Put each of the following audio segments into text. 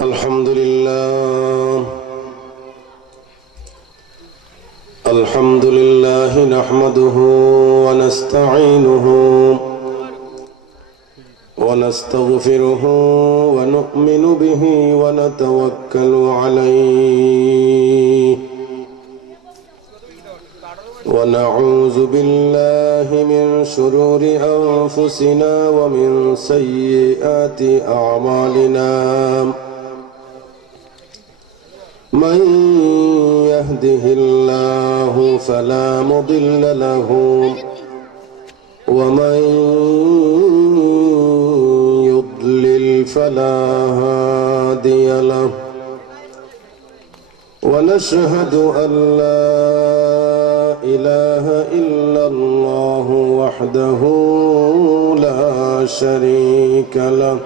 الحمد لله الحمد لله نحمده ونستعينه ونستغفره ونؤمن به ونتوكل عليه ونعوذ بالله من شرور أنفسنا ومن سيئات أعمالنا من يهده الله فلا مضل له ومن يضلل فلا هادي له ونشهد أن لا إله إلا الله وحده لا شريك له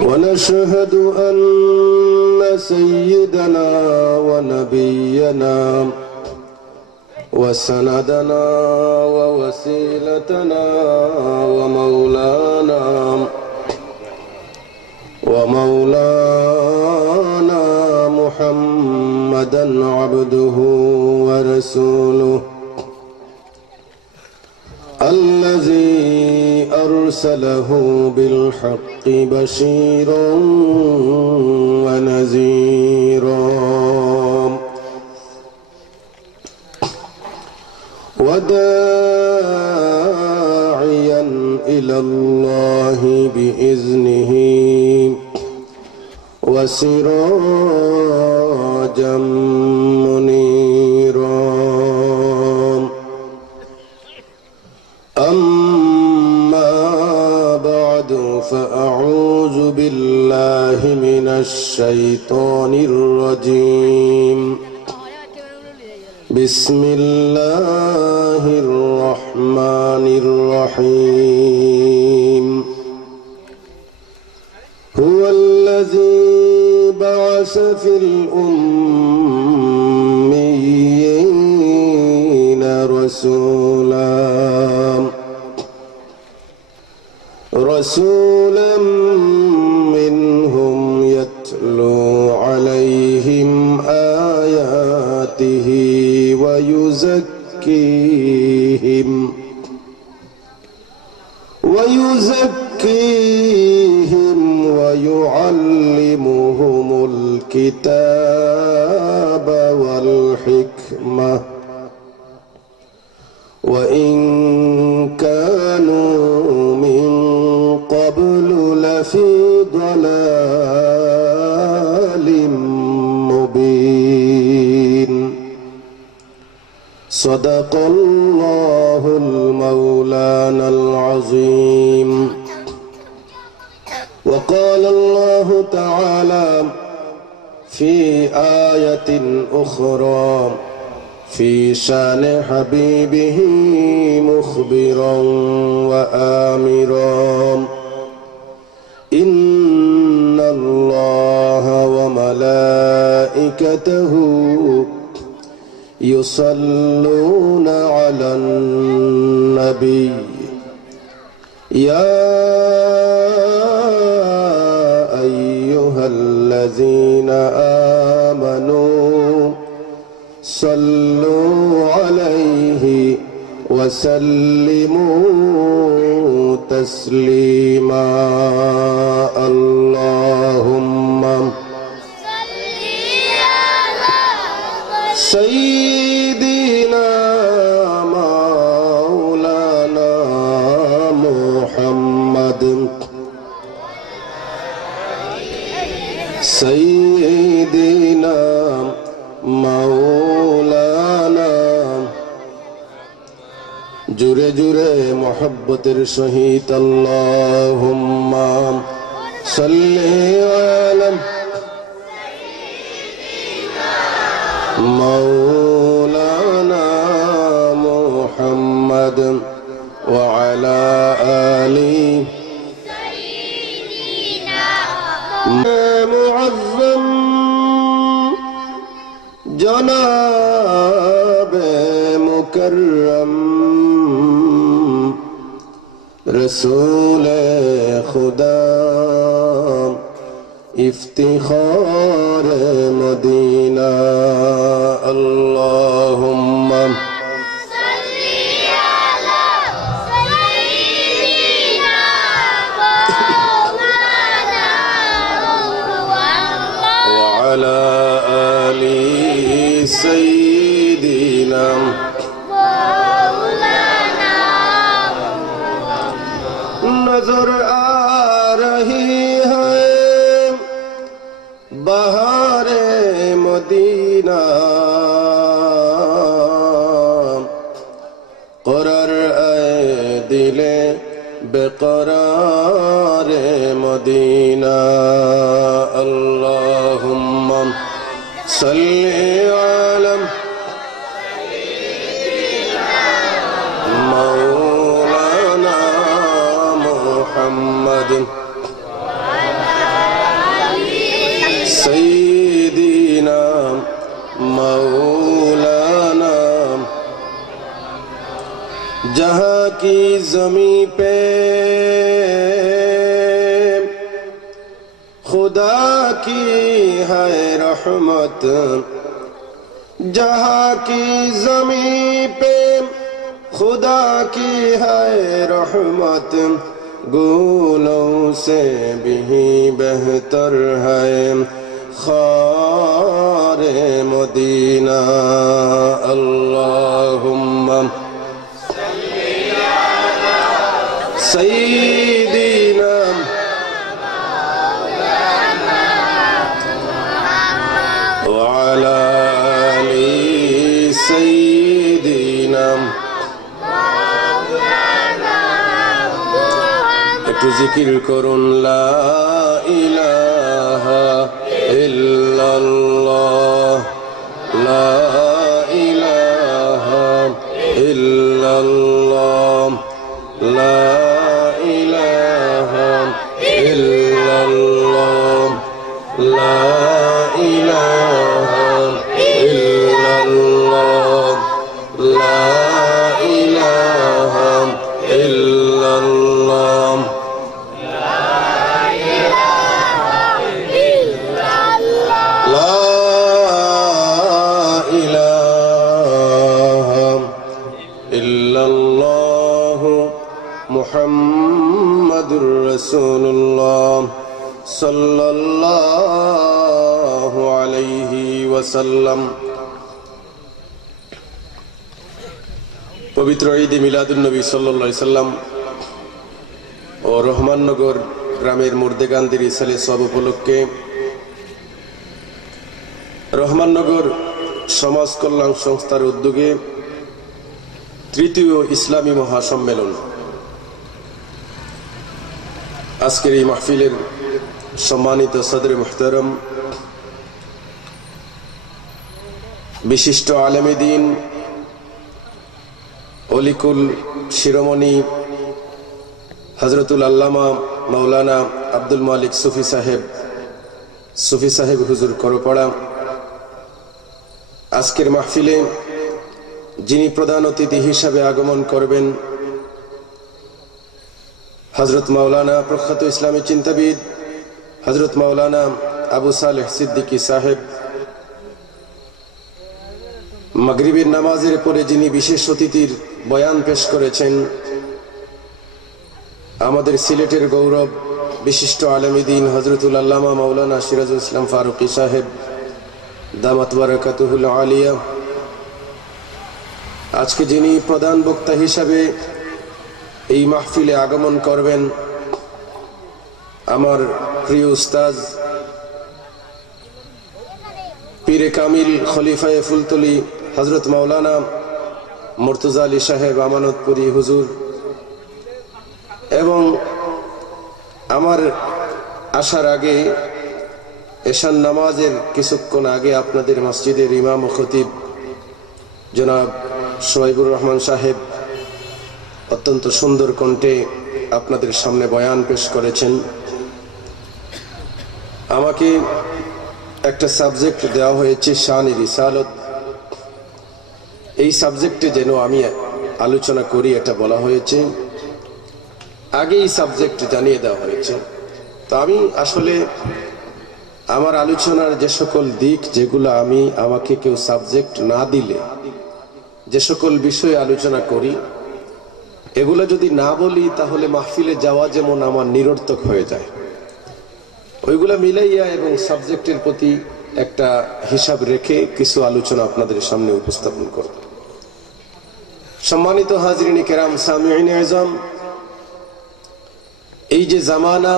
ونشهد أن سيدنا ونبينا وسندنا ووسيلتنا ومولانا محمدا عبده ورسوله الذي أرسله بالحق بشيرا ونذيرا وداعيا إلى الله بإذنه وسراجا منيرا أما بعد فأعوذ بالله من الشيطان الرجيم بسم الله الرحمن الرحيم هو الذي بعث في الأميين رسولا منهم يتلو عليهم آياته ويزكيهم ويعلمهم الكتاب والحكمة وإن كانوا من قبل لفي ضلال مبين صدق الله المولانا العظيم وقال الله تعالى في آية أخرى في شان حبيبه مخبرا وآمرا إن الله وملائكته يصلون على النبي يا أيها الذين آمنوا صلوا عليه وسلموا تسليما اللهم سيدنا مولانا محمد سيدنا مولانا جرے جرے محبتر شہید اللہم صلی علی مولانا محمد وعلى آله معظم جناب मुकर्रम रसूल खुदा इफ्तिखार मदीना अल्लाहुम्मा सय्यिदीना नजर आ रही है बहारे मदीना क़रार ऐ दिले बेक़रार मदीना अल्लाहुम्मा सल्ली अला मौलाना मुहम्मद सय्यिदीना मौलाना। जहाँ की ज़मीं पे खुदा की है रहमत, जहाँ की ज़मीं पे खुदा की है रहमत, गूलों से भी बेहतर है खारे मदीना अल्लाहुम्मा सय्यिदीना वअला आलि सय्यिदीना। একটু জিকির করুন লা ইলাহা ইল্লাল্লাহ লা ইলাহা ইল্লাল্লাহ লা ইলাহা ইল্লাল্লাহ লা ইলাহা ইল্লাল্লাহ লা ইলাহা ইল্লাল্লাহ। মুহাম্মাদুর রাসূলুল্লাহ সাল্লাল্লাহু আলাইহি ওয়াসাল্লাম। পবিত্র ঈদে মিলাদুন নবী সাল্লাল্লাহু আলাইহি সাল্লাম ও রহমাননগর গ্রামের মুর্দেগানদের ইসালে সব উপলক্ষে রহমাননগর সমাজ কল্যাণ সংস্থার উদ্যোগে তৃতীয় ইসলামী মহাসম্মেলন। আজকের এই মাহফিলের সম্মানিত সদর মুহতারম বিশিষ্ট আলেমে দ্বীন অলিকুল শিরোমণি হযরতুল আল্লামা মাওলানা আব্দুল মালিক সুফি সাহেব হুজুর করপাড়া, আজকের মাহফিলে যিনি প্রধান অতিথি হিসাবে আগমন করবেন হযরত মাওলানা প্রখ্যাত ইসলামী চিন্তাবিদ হযরত মাওলানা আবু সালেহ সিদ্দিকী সাহেব, মাগরিবের নামাজের পরে যিনি বিশেষ অতিথির বয়ান পেশ করেছেন আমাদের সিলেটের গৌরব বিশিষ্ট আলেমে দ্বীন হযরতুল আল্লামা মাওলানা সিরাজুল ইসলাম ফারুকী সাহেব দামাত বারাকাতুহুল আলিয়া, আজকে যিনি প্রধান বক্তা হিসাবে এই মাহফিলে আগমন করবেন আমার প্রিয় উস্তাদ পীরে কামিল খলিফায়ে ফুলতলি হযরত মাওলানা মুর্তজা আলী সাহেব আমানতপুরী হুজুর, এবং আমার আসার আগে এশার নামাজের কিছুক্ষণ আগে আপনাদের মসজিদের ইমাম ও খতিব জনাব সোহাইবুর রহমান সাহেব অত্যন্ত সুন্দর কণ্ঠে আপনাদের সামনে বয়ান পেশ করেছেন। আমাকে একটা সাবজেক্ট দেওয়া হয়েছে শান-ই রিসালত। এই সাবজেক্টে যেন আমি আলোচনা করি এটা বলা হয়েছে, আগে এই সাবজেক্ট জানিয়ে দেওয়া হয়েছে। তো আমি আসলে আমার আলোচনার যে সকল দিক যেগুলো আমাকে কেউ সাবজেক্ট না দিলে যে সকল বিষয়ে আলোচনা করি, এগুলো যদি না বলি তাহলে মাহফিলে যাওয়া যেমন আমার নিরর্থক হয়ে যায়। ওইগুলা মিলাইয়া এবং সাবজেক্টের প্রতি একটা হিসাব রেখে কিছু আলোচনা আপনাদের সামনে উপস্থাপন করব। সম্মানিত হাজরিন কেরাম, সামিঈন আযম, এই যে জামানা,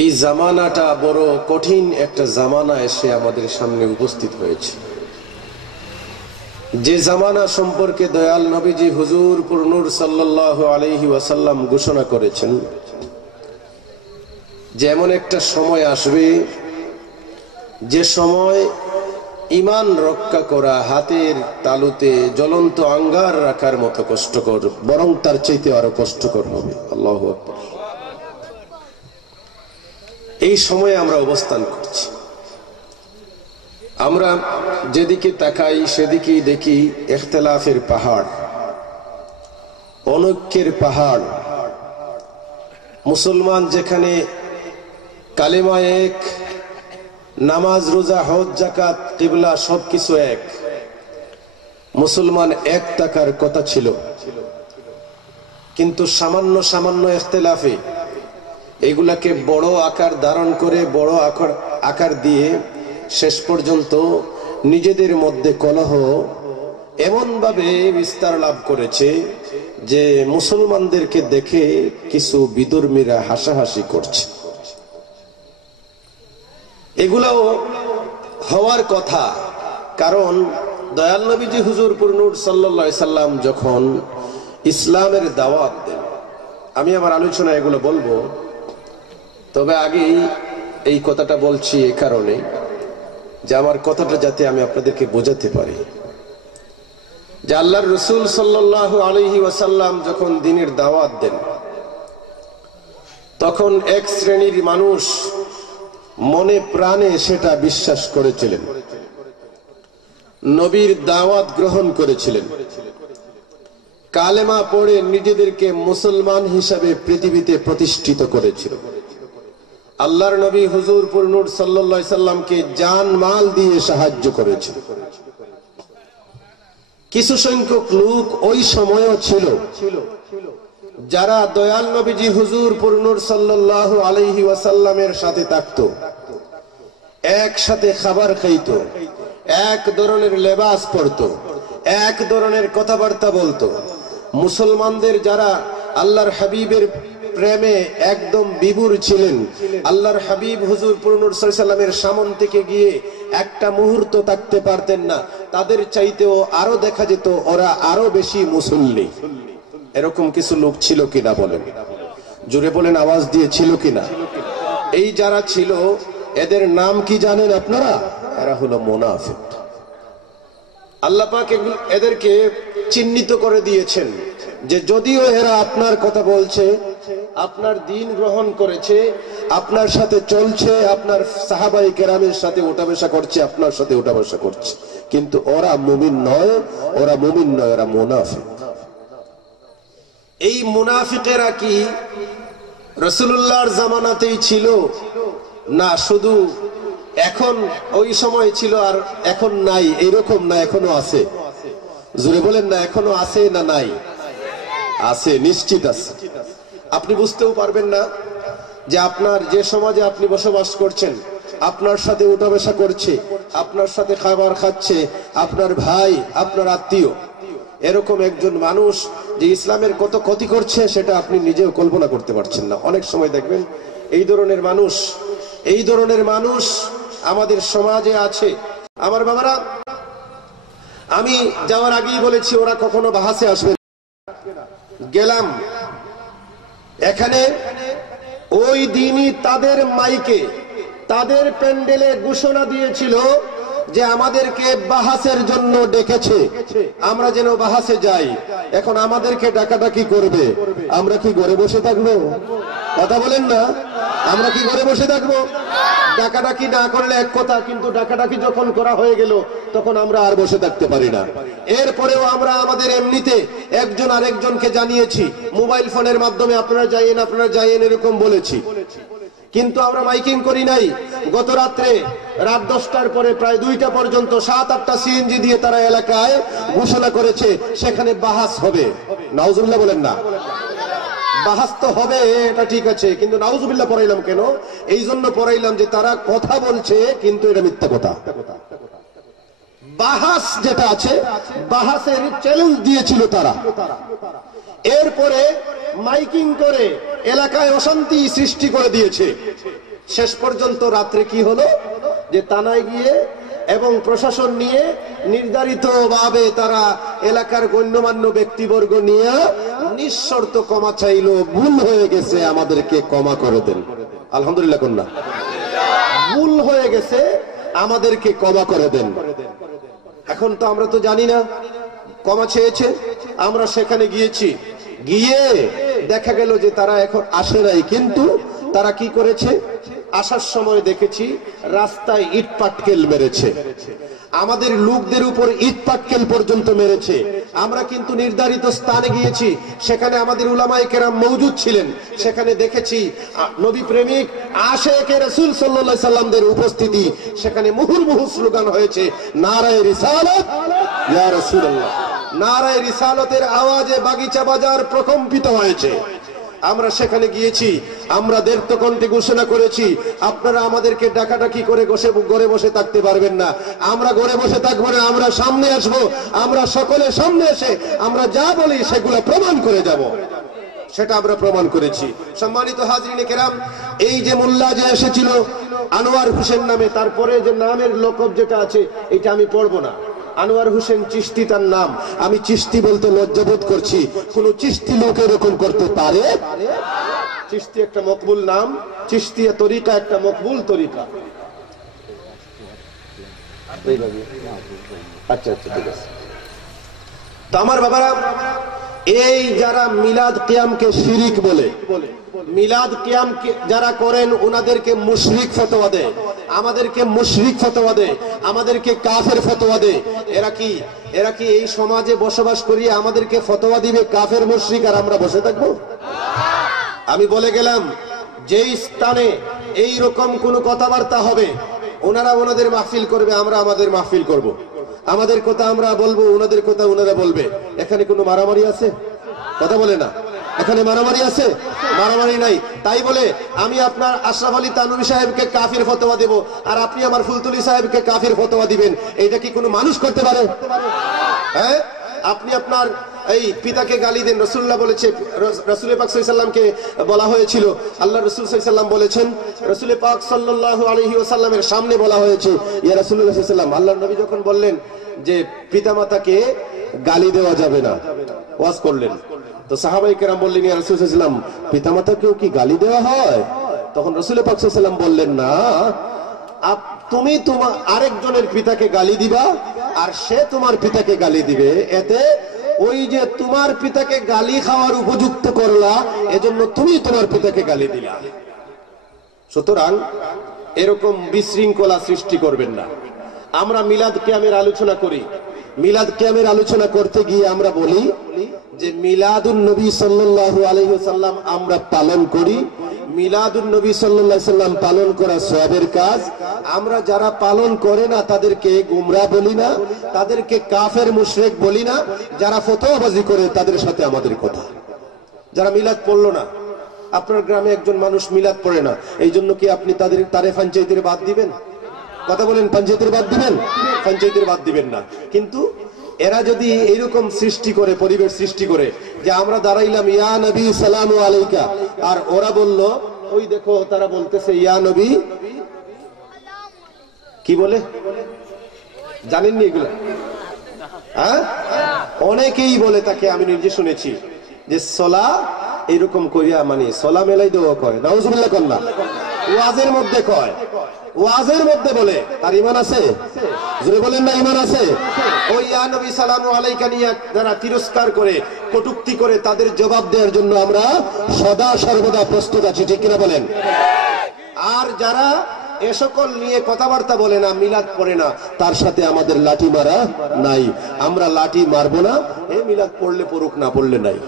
এই জামানাটা বড় কঠিন একটা জামানা এসে আমাদের সামনে উপস্থিত হয়েছে। যে জামানা সম্পর্কে দয়াল নবীজি হুজুর পুরনুর সাল্লাল্লাহু আলাইহি ওয়াসাল্লাম ঘোষণা করেছেন যে এমন একটা সময় আসবে যে সময় ঈমান রক্ষা করা হাতের তালুতে জ্বলন্ত আঙ্গার রাখার মতো কষ্টকর, বরং তার চাইতে আরো কষ্টকর হবে। আল্লাহু আকবার। এই সময়ে আমরা অবস্থান করছি। আমরা যেদিকে তাকাই সেদিকেই দেখি ইখতিলাফের পাহাড়, অনৈক্যের পাহাড়। মুসলমান যেখানে কালেমা এক, নামাজ রোজা হজ যাকাত কিবলা সবকিছু এক, মুসলমান এক থাকার কথা ছিল, কিন্তু সামান্য সামান্য ইখতিলাফে এগুলাকে বড় আকার ধারণ করে, বড় আকার দিয়ে শেষ পর্যন্ত নিজেদের মধ্যে কলহ এমন ভাবে বিস্তার লাভ করেছে যে মুসলমানদেরকে দেখে কিছু বিধর্মীরা হাসাহাসি করছে। এগুলাও হওয়ার কথা, কারণ দয়াল নবীজি হুজুর পুরনুর সাল্লাল্লাহু আলাইহি সাল্লাম যখন ইসলামের দাওয়াত দেন, আমি আমার আলোচনা এগুলো বলবো, তবে আগেই এই কথাটা বলছি এ কারণে যে আমার কথাটা যাতে আমি আপনাদেরকে বোঝাতে পারি যে আল্লাহর রাসূল সাল্লাল্লাহু আলাইহি ওয়াসাল্লাম যখন দ্বীনের দাওয়াত দেন, তখন এক শ্রেণীর মানুষ মনে প্রাণে সেটা বিশ্বাস করেছিলেন, নবীর দাওয়াত গ্রহণ করেছিলেন, কালেমা পড়ে নিজেদেরকে মুসলমান হিসাবে পৃথিবীতে প্রতিষ্ঠিত করেছিল। আল্লাহর নবী হুজুর পুরনুর সাল্লাল্লাহু আলাইহি সাল্লামকে জান মাল দিয়ে সাহায্য করেছিল। কিছু সংখ্যক লোক ওই সময়ও ছিল যারা দয়াল নবীজি হুজুর পুরনুর সাল্লাল্লাহু আলাইহি ওয়াসাল্লামের সাথে থাকতো, একসাথে খাবার খাইতো, এক ধরনের লেবাস পরতো, এক ধরনের কথাবার্তা বলতো। মুসলমানদের যারা আল্লাহর হাবিবের প্রেমে একদম বিভোর ছিলেন, আল্লাহর হাবিব হুজুর পুরনুর সাল্লাল্লাহু আলাইহি সাল্লামের সামনে থেকে গিয়ে একটা মুহূর্ত থাকতে পারতেন না, তাদের চাইতেও আরো দেখা যেত ওরা আরো বেশি মুসল্লি। এরকম কিছু লোক ছিল কিনা বলেন, জোরে বলেন, আওয়াজ দিয়ে ছিল কিনা? এই যারা ছিল এদের নাম কি জানেন আপনারা? এরা হলো মুনাফিক। আল্লাহ পাক এদেরকে চিহ্নিত করে দিয়েছেন যে যদিও এরা আপনার কথা বলছে, আপনার দ্বীন গ্রহণ করেছে, আপনার সাথে চলছে, আপনার সাহাবায়ে কেরামের সাথে ওঠা বসা করছে, আপনার সাথে ওঠা বসা করছে, কিন্তু ওরা মুমিন নয়, ওরা মুমিন নয়, ওরা মুনাফিক। এই মুনাফিকেরা কি রাসূলুল্লাহর জামানাতেই ছিল না শুধু এখন ওই সময় ছিল আর এখন নাই এরকম না? এখনো আছে। জোরে বলেন না, এখনো আছে না নাই? আছে, নিশ্চিত আছে। আপনি বুঝতেও পারবেন না যে আপনার যে সমাজে আপনি বসবাস করছেন, আপনার সাথে উঠা বসা করছে, আপনার সাথে খাবার খাচ্ছে আপনার ভাই, আপনার আত্মীয়, এরকম একজন মানুষ যে ইসলামের কত ক্ষতি করছে সেটা আপনি নিজেও কল্পনা করতে পারছেন না। অনেক সময় দেখবেন এই ধরনের মানুষ আমাদের সমাজে আছে। আমার বাবারা, আমি যাওয়ার আগেই বলেছি ওরা কখনো বাহাসে আসবে না। গেলাম এখানে, ওই দিনই তাদের মাইকে, তাদের প্যান্ডেলে ঘোষণা দিয়েছিল যে আমাদেরকে বাহাসের জন্য ডেকেছে, আমরা যেন বাহাসে যাই। এখন আমাদেরকে ডাকাডাকি করবে, আমরা কি ঘরে বসে থাকবো? কথা বলেন না, আমরা কি ঘরে বসে থাকবো? ডাকাডাকি না করলে এক কথা, কিন্তু ডাকাডাকি যখন করা হয়ে গেল তখন আমরা আর বসে থাকতে পারি না। এরপরেও আমরা আমাদের এমনিতে একজন আরেকজনকে জানিয়েছি, মোবাইল ফোনের মাধ্যমে আপনারা যাইয়েন এরকম বলেছি, কিন্তু আমরা মাইকিং করি নাই। গত রাত্রে রাত 10টার পরে প্রায় 2টা পর্যন্ত 7-8টা সিএনজি দিয়ে তারা এলাকায় ঘোষণা করেছে সেখানে বাহাস হবে। নাউজুবিল্লাহ বলেন না? বাহাস তো হবে, এটা ঠিক আছে, কিন্তু নাউজুবিল্লাহ পড়াইলাম কেন? এই জন্য পড়াইলাম যে তারা কথা বলছে কিন্তু এটা মিথ্যা কথা। বাহাস যেটা আছে, বাহাসের চ্যালেঞ্জ দিয়েছিল তারা। এরপরে মাইকিং করে এলাকায় অশান্তি সৃষ্টি করে দিয়েছে। শেষ পর্যন্ত রাত্রে কি হলো যে থানায় গিয়ে এবং প্রশাসন নিয়ে নির্ধারিত ভাবে তারা এলাকার গণ্যমান্য ব্যক্তিবর্গ নিয়ে নিঃশর্ত ক্ষমা চাইলো, ভুল হয়ে গেছে আমাদেরকে ক্ষমা করে দেন। আলহামদুলিল্লাহ কন্যা, ভুল হয়ে গেছে আমাদেরকে ক্ষমা করে দেন। এখন তো আমরা তো জানি না, ক্ষমা চেয়েছে, আমরা সেখানে গিয়েছি, গিয়ে দেখা গেল যে তারা এখন আসে নাই, কিন্তু তারা কি করেছে, আসার সময় দেখেছি রাস্তায় ইট পাটকেল মেরেছে, আমাদের লোকদের উপর ইট পাটকেল পর্যন্ত মেরেছে। আমরা কিন্তু নির্ধারিত স্থানে গিয়েছি, সেখানে আমাদের উলামায়ে কেরাম মওজুদ ছিলেন, সেখানে দেখেছি নবী প্রেমিক আশিকে রাসূল সাল্লাল্লাহু আলাইহি সাল্লামদের উপস্থিতি, সেখানে মুহুর্মুহু স্লোগান হয়েছে, নারায়ে রিসালাত ইয়া রাসূলুল্লাহ। নারায়ে রিসালাতের আওয়াজে বাগিচা বাজার প্রকম্পিত হয়েছে। আমরা সেখানে গিয়েছি, আমরা দেড় কণ্ঠে ঘোষণা করেছি, আপনারা আমাদেরকে ডাকাডাকি করে ঘরে বসে থাকতে পারবেন না, আমরা ঘরে বসে থাকবো না, আমরা সামনে আসবো, আমরা সকলে সামনে এসে আমরা যা বলি সেগুলো প্রমাণ করে যাব। সেটা আমরা প্রমাণ করেছি। সম্মানিত হাজরিনে কেরাম, এই যে মোল্লা যে এসেছিল আনোয়ার হোসেন নামে, তারপরে যে নামের লকব যেটা আছে এটা আমি পড়বো না, আনোয়ার হোসেন চিশতি তার নাম। আমি চিশতি বলতে লজ্জাবোধ করছি, কোন চিশতি লোক এরকম করতে পারে? চিশতি একটা মকবুল নাম, চিশতিয়া তরিকা একটা মকবুল তরিকা। আচ্ছা আচ্ছা, ঠিক আছে। তো আমার বাবারা, এই যারা মিলাদ কিয়ামকে শিরিক বলে, মিলাদ কিয়াম যারা করেন ওনাদেরকে মুশরিক ফতোয়া দেয়, আমাদেরকে মুশরিক ফতোয়া দেয়, আমাদেরকে কাফের ফতোয়া দেয়। এরা কি এই সমাজে বসবাস করিয়ে আমাদেরকে ফতোয়া দিবে কাফের মুশরিক, আর আমরা বসে থাকবো? আমি বলে গেলাম, যেই স্থানে এই রকম কোন কথাবার্তা হবে ওনারা ওনাদের মাহফিল করবে, আমরা আমাদের মাহফিল করব, আমাদের কথা আমরা বলবো, ওনাদের কথা ওনারা বলবে। এখানে কোনো মারামারি আছে? কথা বলে না, এখানে মারামারি আছে? মারামারি নাই। তাই বলে আমি আপনার আশরাফ আলী তানভী সাহেবকে কাফির ফতোয়া দেব, আর আপনি আমার ফুলতুলি সাহেবকে কাফির ফতোয়া দিবেন, এইটা কি কোনো মানুষ করতে পারে? হ্যাঁ, আপনি আপনার এই পিতাকে গালি দেন, রাসূলুল্লাহ বলেছে, রাসূল পাক সাল্লাল্লাহু আলাইহি ওয়াসাল্লামকে বলা হয়েছিল, আল্লাহ রাসূল সাল্লাল্লাহু আলাইহি ওয়াসাল্লাম বলেছেন, রাসূল পাক সাল্লাল্লাহু আলাইহি ওয়াসাল্লামের সামনে বলা হয়েছে, ইয়া রাসূলুল্লাহ সাল্লাল্লাহু আলাইহি ওয়াসাল্লাম, আল্লাহর নবী যখন বললেন যে পিতামাতাকে গালি দেওয়া যাবে না, ওয়াজ করলেন, তো সাহাবায়ে কেরাম বললেন, ইয়া রাসূল সাল্লাল্লাহু আলাইহি ওয়াসাল্লাম, পিতামাতাকেও কি গালি দেওয়া হয়? তখন রাসূল পাক সাল্লাল্লাহু আলাইহি ওয়াসাল্লাম বললেন, না, তুমি তোমার আরেকজনের পিতাকে গালি দিবা আর সে তোমার পিতাকে গালি দিবে, এতে ওই যে তোমার পিতাকে গালি খাওয়ার উপযুক্ত করলা, এজন্য তুমি তোমার পিতাকে গালি দিলা। সুতরাং এরকম বিশৃঙ্খলা সৃষ্টি করবেন না। আমরা মিলাদ কিয়ামের আলোচনা করি, মিলাদ কিয়ামের আলোচনা করতে গিয়ে আমরা বলি যে মিলাদুন নবী সাল্লাল্লাহু আলাইহি ওয়াসাল্লাম আমরা পালন করি, মিলাদুন নবী সাল্লাল্লাহু আলাইহি ওয়াসাল্লাম পালন করা সওয়াবের কাজ। আমরা যারা পালন করে না তাদেরকে গুমরাহ বলি না, তাদেরকে কাফের মুশরিক বলি না, যারা ফতোয়াবাজি করে তাদের সাথে আমাদের কথা। যারা মিলাদ পড়লো না, আপনার গ্রামে একজন মানুষ মিলাদ পড়ে না, এই জন্য কি আপনি তারে পঞ্চায়েতের বাদ দিবেন? কথা বলেন, পঞ্চায়েতের বাদ দিবেন? পঞ্চায়েতের বাদ দিবেন না। কিন্তু এরা যদি এইরকম সৃষ্টি করে, পরিবেশ সৃষ্টি করে যে আমরা দাঁড়াইলাম ইয়া নবী সালামু আলাইকা, আর ওরা বলল, ওই দেখো তারা বলতেছে ইয়া নবী, কি বলে জানেননি এগুলা? হ্যাঁ, অনেকেই বলে তাকে, আমি নিজে শুনেছি যে সলা এইরকম করিয়া, মানে সলা মেলাই দেওয়া কয়, নাউজুবিল্লাহ কন্যা, ওয়াজের মধ্যে কয়, ওয়াজের মধ্যে বলে, তার ঈমান আছে? জোরে বলেন না, ঈমান আছে? ওই ইয়া নবী সালামু আলাইকা নিয়ে যারা তিরস্কার করে, কটূক্তি করে, তাদের জবাব দেওয়ার জন্য আমরা সদা সর্বদা প্রস্তুত আছি, ঠিক কিনা বলেন? আর যারা এ সকল নিয়ে কথাবার্তা বলে না, মিলাদ পড়ে না, তার সাথে আমাদের লাঠি মারা নাই। আমরা লাঠি মারবো না, এ মিলাদ পড়লে পড়ুক, না পড়লে নাই।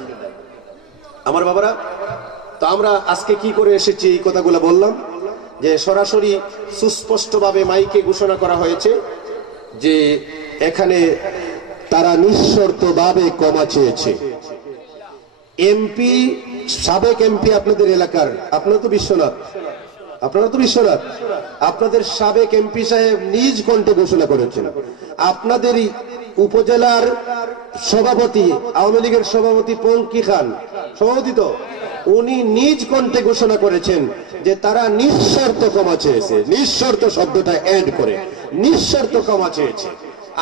আমার বাবারা, তো আমরা আজকে কি করে এসেছি এই কথাগুলো বললাম, যে সরাসরি সুস্পষ্টভাবে মাইকে ঘোষণা করা হয়েছে যে এখানে তারা নিঃশর্তভাবে ক্ষমা চেয়েছে। এমপি, সাবেক এমপি আপনাদের এলাকার, আপনারা তো বিশ্বনাথ, আপনাদের সাবেক এমপি সাহেব নিজ কণ্ঠে ঘোষণা করেছেন। আপনাদের উপজেলার সভাপতি, আওয়ামী লীগের সভাপতি পঙ্কি খান, সভাপতি তো, উনি নিজ কণ্ঠে ঘোষণা করেছেন যে তারা নিঃশর্ত ক্ষমা চেয়েছে। নিঃশর্ত শব্দটা অ্যাড করে নিঃশর্ত ক্ষমা চেয়েছে।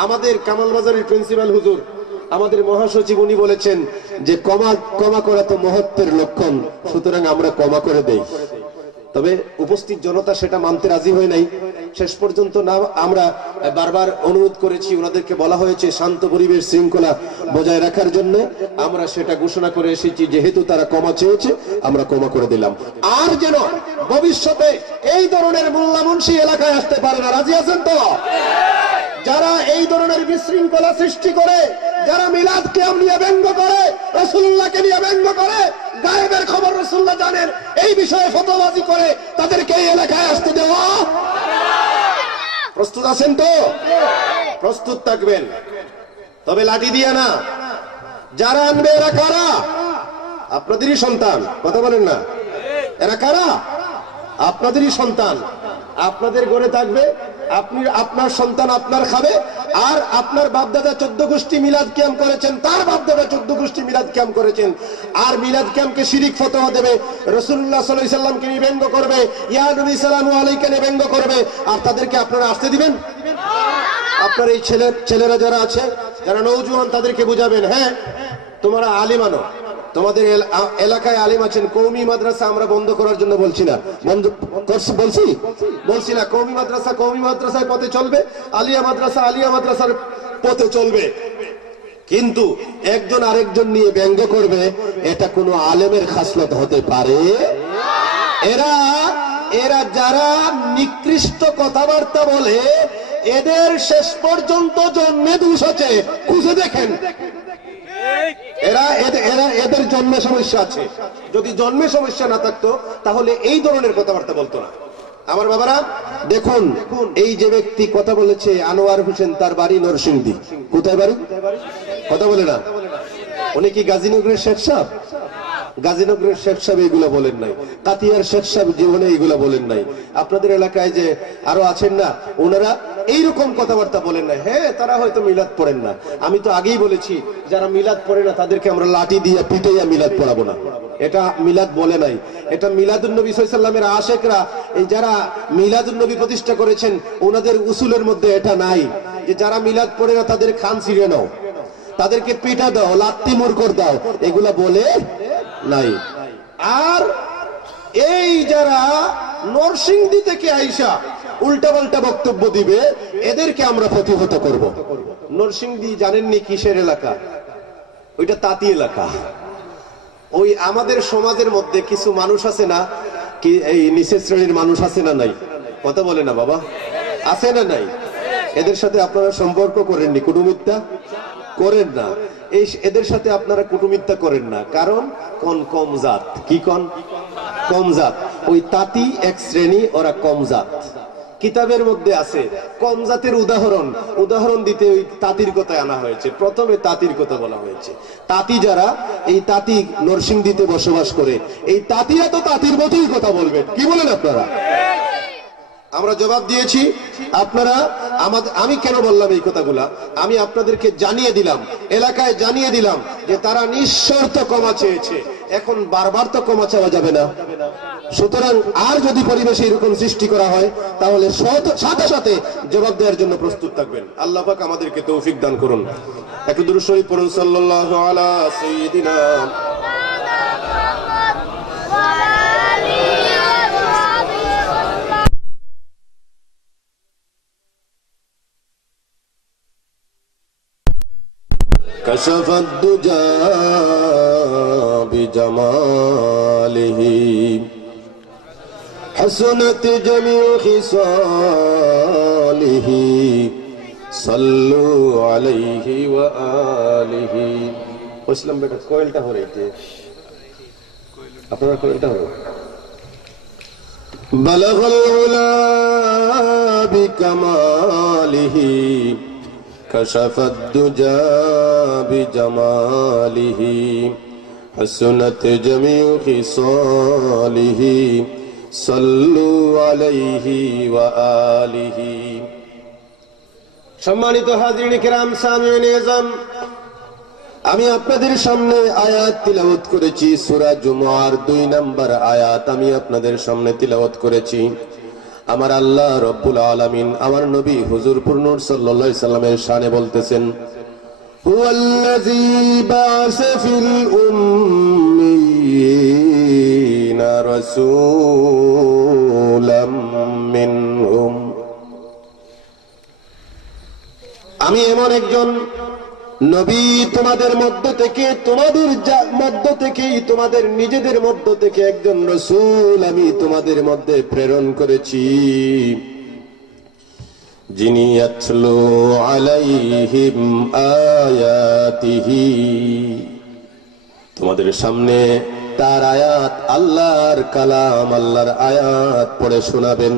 আমাদের কামাল বাজারের প্রিন্সিপাল হুজুর, আমাদের মহাসচিব, উনি বলেছেন যে ক্ষমা করা তো মহত্বের লক্ষণ, সুতরাং আমরা ক্ষমা করে দেই। তবে উপস্থিত জনতা সেটা মানতে রাজি হয় নাই। শেষ পর্যন্ত না, আমরা বারবার অনুরোধ করেছি, ওনাদেরকে বলা হয়েছে শান্ত পরিবেশ শৃঙ্খলা বজায় রাখার জন্য। আমরা সেটা ঘোষণা করে এসেছি, যেহেতু তারা ক্ষমা চেয়েছে আমরা ক্ষমা করে দিলাম। আর যেন ভবিষ্যতে এই ধরনের মোল্লা মুন্সি এলাকায় আসতে পারে না। রাজি আছেন তো? যারা এই ধরনের বিশৃঙ্খলা সৃষ্টি করে, যারা মিলাদ কিয়াম নিয়ে ব্যঙ্গ করে, রাসূলুল্লাহকে নিয়ে ব্যঙ্গ করে, গায়েবের খবর রাসূলুল্লাহ জানেন, এই বিষয়ে ফতোয়াবাজি করে, তাদেরকে এই এলাকায় আসতে দেওয়া। প্রস্তুত আছেন তো? প্রস্তুত থাকবেন, তবে লাঠি দিয়ে না। যারা আনবে এরা কারা? আপনাদেরই সন্তান, কথা বলেন না। এরা কারা? আপনাদেরই সন্তান, আপনাদের ঘরে থাকবে, আপনি, আপনার সন্তান আপনার খাবে। আর আপনার বাপদাদা 14 গোষ্ঠী মিলাদ কিয়াম করেছেন, তার বাপদাদা 14 গোষ্ঠী মিলাদ কিয়াম করেছেন। আর মিলাদ কিয়ামকে শিরিক ফতোয়া দেবে, রাসূলুল্লাহ সাল্লাল্লাহু আলাইহি সাল্লামকে নিয়ে ব্যঙ্গ করবে, ইয়া নবী সাল্লাল্লাহু আলাইহি নিয়ে ব্যঙ্গ করবে। আর তাদেরকে আপনারা আসতে দিবেন? আপনার এই ছেলেরা যারা আছে, যারা নওজোয়ান, তাদেরকে বুঝাবেন, হ্যাঁ তোমরা আলিম আনো, তোমাদের এলাকায় আলিম আছেন। কওমি মাদ্রাসা আমরা বন্ধ করার জন্য বলছি না, বলছি না। কওমি মাদ্রাসায় পথে চলবে, আলিয়া মাদ্রাসার পথে চলবে। কিন্তু একজন আরেকজন নিয়ে ব্যঙ্গ করবে, এটা কোনো আলেমের খাসলত হতে পারে? এরা যারা নিকৃষ্ট কথাবার্তা বলে, এদের শেষ পর্যন্ত জন্মে দোষ আছে, খুঁজে দেখেন। এদের জন্মে সমস্যা আছে। যদি জন্মে সমস্যা না থাকতো তাহলে এই ধরনের কথাবার্তা বলতো না। আমার বাবারা দেখুন, এই যে ব্যক্তি কথা বলেছে আনোয়ার হোসেন, তার বাড়ি নরসিংদী। কোথায় বাড়ি? কথা বলে না। উনি কি গাজীনগরের শেখ সাহেব? গাজীনগরের শেখ সাহেব এগুলো বলেন নাই, কাতিয়ার শেখ সাহেব জীবনে এগুলো বলেন নাই। আপনাদের এলাকায় যে আরো আছেন না, ওনারা এইরকম কথাবার্তা বলেন না। হ্যাঁ, তারা হয়তো মিলাদ পড়েন না। আমি তো আগেই বলেছি, যারা মিলাদ পড়ে না তাদেরকে আমরা লাঠি দিয়ে পিটাইয়া মিলাদ পড়াবো না। এটা মিলাদ বলে নাই, এটা মিলাদুন নবী সাল্লাল্লাহু আলাইহি সাল্লামের আশেকরা, এই যারা মিলাদুন নবী প্রতিষ্ঠা করেছেন, ওনাদের উসুলের মধ্যে এটা নাই যে যারা মিলাদ পড়ে না তাদের খান ছিঁড়ে নাও, তাদেরকে পিটা দাও, লাত্তি মুরকর দাও, এগুলা বলে নাই। আর এই যারা নরসিংদী থেকে আইসা উল্টাপাল্টা বক্তব্য দিবে, এদেরকে আমরা প্রতিহত করব। নরসিংদী জানেননি কিসের এলাকা? ওইটা তাঁতি এলাকা। ওই আমাদের সমাজের মধ্যে কিছু মানুষ আছে না, কি এই নিচের শ্রেণীর মানুষ আছে না নাই? কথা বলে না বাবা, আছে না নাই? এদের সাথে আপনারা সম্পর্ক করেননি, কুটুমিত্যা করেন না। এদের সাথে আপনারা কুটুমিত্যা করেন না, কারণ কম জাত। কি কম জাত? ওই তাঁতি এক শ্রেণী, ওরা কম জাত। কিতাবের মধ্যে আছে কম জাতের উদাহরণ দিতে ওই তাঁতির কথা আনা হয়েছে। প্রথমে তাঁতির কথা বলা হয়েছে। তাঁতি যারা, এই তাঁতি নরসিংদীতে বসবাস করে, এই তাঁতিরা তো তাঁতির মতোই কথা বলবেন। কি বলেন আপনারা? আমরা জবাব দিয়েছি। আপনারা আমি কেন বললাম এই কথাগুলা? আমি আপনাদেরকে জানিয়ে দিলাম, এলাকায় জানিয়ে দিলাম যে তারা নিঃশর্ত ক্ষমা চেয়েছে। এখন বারবার তো ক্ষমা চাওয়া যাবে না। সুতরাং আর যদি পরিবেশে এরকম সৃষ্টি করা হয়, তাহলে সাথে সাথে জবাব দেওয়ার জন্য প্রস্তুত থাকবেন। আল্লাহ পাক আমাদেরকে তৌফিক দান করুন। একটু দুরূদ শরীফ পড়ুন, সাল্লাল্লাহু আলা সাইয়্যিদিনা كشف الدجى بجماله حسنت جميع خصاله صلوا عليه وآله اسلام বেটা কোয়েলটা হরে কে আপনারা কোয়েলটা হরে بلغ العلا بكماله كشف الدجى بجماله حسنت جميع خصاله صلوا عليه وآله সম্মানিত হাজিরিন কিরাম সামিঈন আযম আমি আপনাদের সামনে আয়াত তিলাওয়াত করেছি সূরা জুমআর 2 নম্বর আয়াত আমি আপনাদের সামনে তিলাওয়াত করেছি আমার আল্লাহ রব্বুল আলামিন আমার নবী হুজুরপুর নূর সাল্লাল্লাহু আলাইহি সাল্লামের শানে বলতেছেন হুয়াল্লাযী বা'আসা ফিল উম্মিয়িনা রাসূলাম মিনহুম আমি এমন একজন নবী তোমাদের মধ্য থেকে তোমাদের নিজেদের মধ্য থেকে একজন রাসূল আমি তোমাদের মধ্যে প্রেরণ করেছি যিনি ইয়াতলু আলাইহিম আয়াতিহি তোমাদের সামনে তার আয়াত আল্লাহর কালাম আল্লাহর আয়াত পড়ে শোনাবেন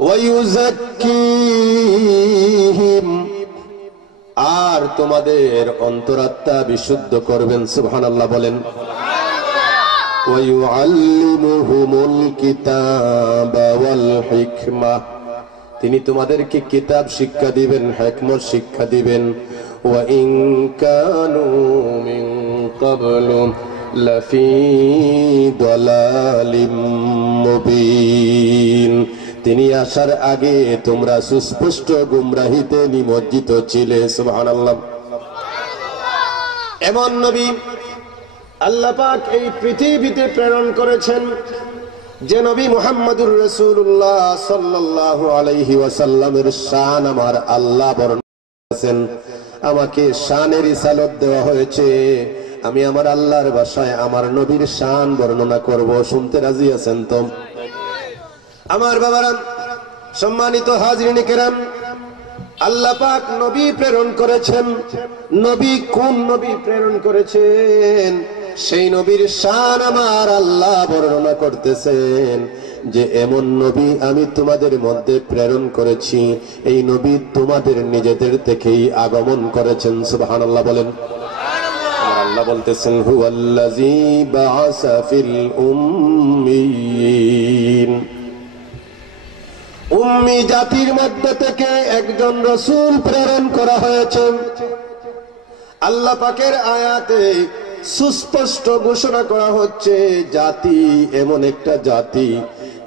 ওয়া ইউযাক্কিহিম আর তোমাদের অন্তরাত্মা বিশুদ্ধ করবেন সুবহানাল্লাহ বলেন ওয়া ইউআল্লিমুহুমুল কিতাবা ওয়াল হিকমা তিনি তোমাদেরকে কিতাব শিক্ষা দিবেন হিকমত শিক্ষা দিবেন ওয়া ইন কানু মিন ক্বাবলু লাফি দালালিম মুবিন তিনি আসার আগে তোমরা সুস্পষ্ট গুমরাহিতে নিমজ্জিত ছিলে সুবহানাল্লাহ এমন নবী আল্লাহ পাক এই পৃথিবীতে প্রেরণ করেছেন যে নবী মুহাম্মদুর রাসূলুল্লাহ সাল্লাল্লাহু আলাইহি ওয়াসাল্লামের শান আমার আল্লাহ বর্ণনা করেছেন আমাকে শানের রিসালাত দেওয়া হয়েছে আমি আমার আল্লাহর ভাষায় আমার নবীর শান বর্ণনা করব শুনতে রাজি আছেন তো আমার বাবারা সম্মানিত হাজিরিন কিরাম আল্লাহ পাক নবী প্রেরণ করেছেন নবী কোন নবী প্রেরণ করেছেন সেই নবীর শান আমার আল্লাহ বর্ণনা করতেছেন যে এমন নবী আমি তোমাদের মধ্যে প্রেরণ করেছি এই নবী তোমাদের নিজেদের থেকেই আগমন করেছেন সুবহানাল্লাহ বলেন সুবহানাল্লাহ আল্লাহ বলতেছেন হুয়াল্লাযী বা'আসা ফিল উম্মিয়িন উম্মি জাতির মধ্য থেকে একজন রাসূল প্রেরণ করা হয়েছে আল্লাহ পাকের আয়াতে সুস্পষ্ট ঘোষণা করা হচ্ছে জাতি এমন একটা জাতি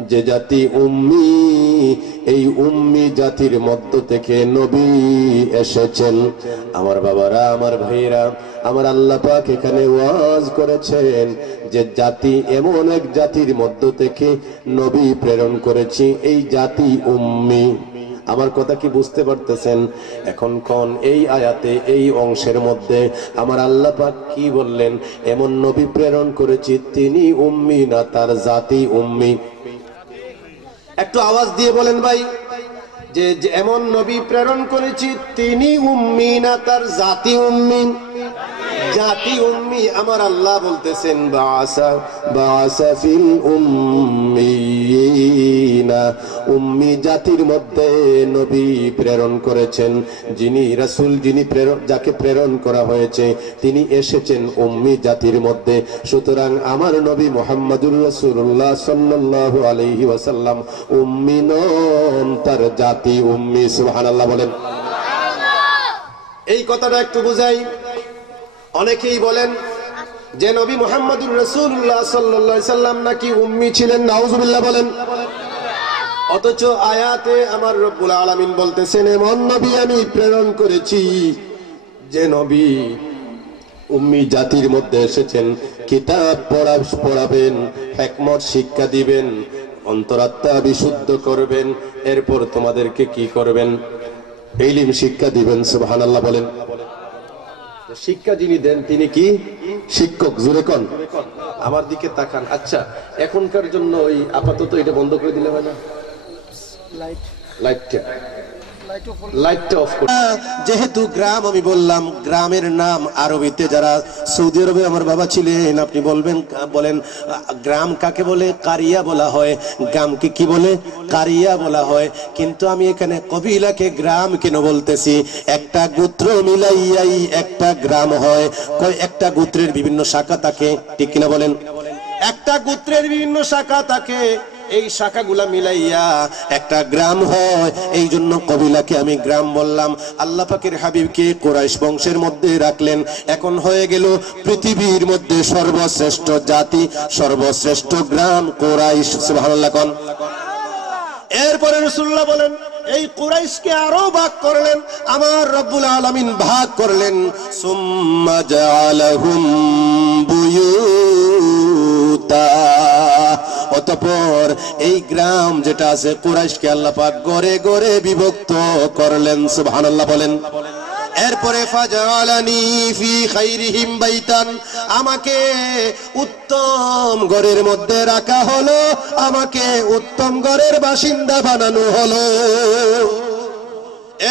যে জাতি উম্মি এই উম্মি জাতির মধ্য থেকে নবী এসেছেন আমার বাবারা আমার ভাইরা আমার আল্লাহ পাক এখানে ওয়াজ করেছেন যে জাতি এমন এক জাতির মধ্য থেকে নবী প্রেরণ করেছি এই জাতি উম্মি আমার কথা কি বুঝতে পারতেছেন এখন কোন এই আয়াতে এই অংশের মধ্যে আমার আল্লাহ পাক কি বললেন এমন নবী প্রেরণ করেছি তিনি উম্মি না তার জাতি উম্মি একটু আওয়াজ দিয়ে বলেন ভাই যে এমন নবী প্রেরণ করেছি তিনি উম্মি না তার জাতি উম্মি জাতি উম্মি আমার আল্লাহ বলতেছেন বা'আসা ফিল উম্মিয়িনা উম্মি জাতির মধ্যে নবী প্রেরণ করেছেন যিনি রাসূল যিনি যাকে প্রেরণ করা হয়েছে তিনি এসেছেন উম্মি জাতির মধ্যে সুতরাং আমার নবী মুহাম্মদুর রাসূলুল্লাহ সাল্লাল্লাহু আলাইহি ওয়াসাল্লাম উম্মি নন তার জাতি উম্মি সুবহানাল্লাহ বলেন এই কথাটা একটু বুঝাই অনেকেই বলেন যে নবী মুহাম্মদুর রাসূলুল্লাহ সাল্লাল্লাহু আলাইহি সাল্লাম নাকি উম্মি ছিলেন নাউজুবিল্লাহ বলেন অথচ আয়াতে আমার রব্বুল আলামিন বলতেছেন এমন নবী আমি প্রেরণ করেছি যে নবী উম্মি জাতির মধ্যে এসেছেন কিতাব পড়াবেন হিকমত শিক্ষা দিবেন অন্তরাত্মা বিশুদ্ধ করবেন এরপর তোমাদেরকে কি করবেন ইলম শিক্ষা দিবেন সুবহানাল্লাহ বলেন শিক্ষা যিনি দেন তিনি কি শিক্ষক জোরে কোন আমার দিকে তাকান। আচ্ছা, এখনকার জন্য ওই আপাতত এটা বন্ধ করে দিলে হয় না? লাইটটা অফ করে। যেহেতু গ্রাম, আমি বললাম গ্রামের নাম আরবিতে, যারা সৌদি আরবে আমার বাবা ছিলেন, আপনি বলেন গ্রাম কাকে বলে? কারিয়া বলা হয়। গ্রামকে কি বলে? কারিয়া বলা হয়। কিন্তু আমি এখানে কবিলাকে গ্রাম কেন বলতেছি? একটা গোত্র মিলাইয়াই একটা গ্রাম হয়। একটা গোত্রের বিভিন্ন শাখা থাকে, ঠিক কিনা বলেন? একটা গোত্রের বিভিন্ন শাখা থাকে, এই শাখাগুলা মিলাইয়া একটা গ্রাম হয়। এই জন্য কবিলাকে আমি গ্রাম বললাম। আল্লাহ পাকের হাবিবকে কুরাইশ বংশের মধ্যে রাখলেন। এখন হয়ে গেল পৃথিবীর মধ্যে সর্বশ্রেষ্ঠ জাতি, সর্বশ্রেষ্ঠ গ্রাম কুরাইশ। সুবহানাল্লাহ কোন। এরপরে রাসূলুল্লাহ বলেন এই কুরাইশকে আরো ভাগ করলেন। আমার রব্বুল আলামিন ভাগ করলেন। সুম্মা জাআলাহুম বুয়ুতা। অতঃপর এই গ্রাম যেটা আছে কুরাইশকে আল্লাহ পাক গড়ে গড়ে বিভক্ত করলেন। সুবহানাল্লাহ বলেন। এরপরে ফাজালানি ফি খাইরিহিম বাইতান, আমাকে উত্তম ঘরের মধ্যে রাখা হলো, আমাকে উত্তম ঘরের বাসিন্দা বানানো হলো।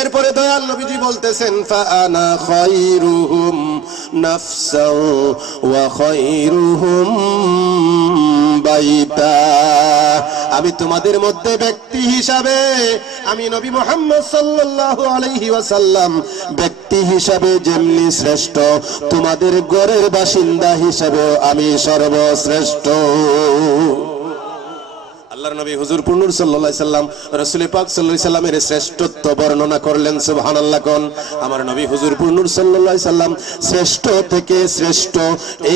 এরপরে দয়াল নবীজি বলতেছেন ফাআনা খায়রুহুম নাফসাও ওয়া খায়রুহুম বাইতা। আমি তোমাদের মধ্যে ব্যক্তি হিসাবে, আমি নবী মুহাম্মদ সাল্লাল্লাহু আলাইহি ওয়াসাল্লাম ব্যক্তি হিসাবে যেমনি শ্রেষ্ঠ, তোমাদের ঘরের বাসিন্দা হিসাবে আমি সর্বশ্রেষ্ঠ। আল্লাহর নবী হুজুর নূর সাল্লাল্লাহু আলাইহি সাল্লাম রাসূল পাক সাল্লাল্লাহু আলাইহি সাল্লামের শ্রেষ্ঠত্ব বর্ণনা করলেন। সুবহানাল্লাহ কোন। আমার নবী হুজুর নূর সাল্লাল্লাহু আলাইহি সাল্লাম শ্রেষ্ঠ থেকে শ্রেষ্ঠ।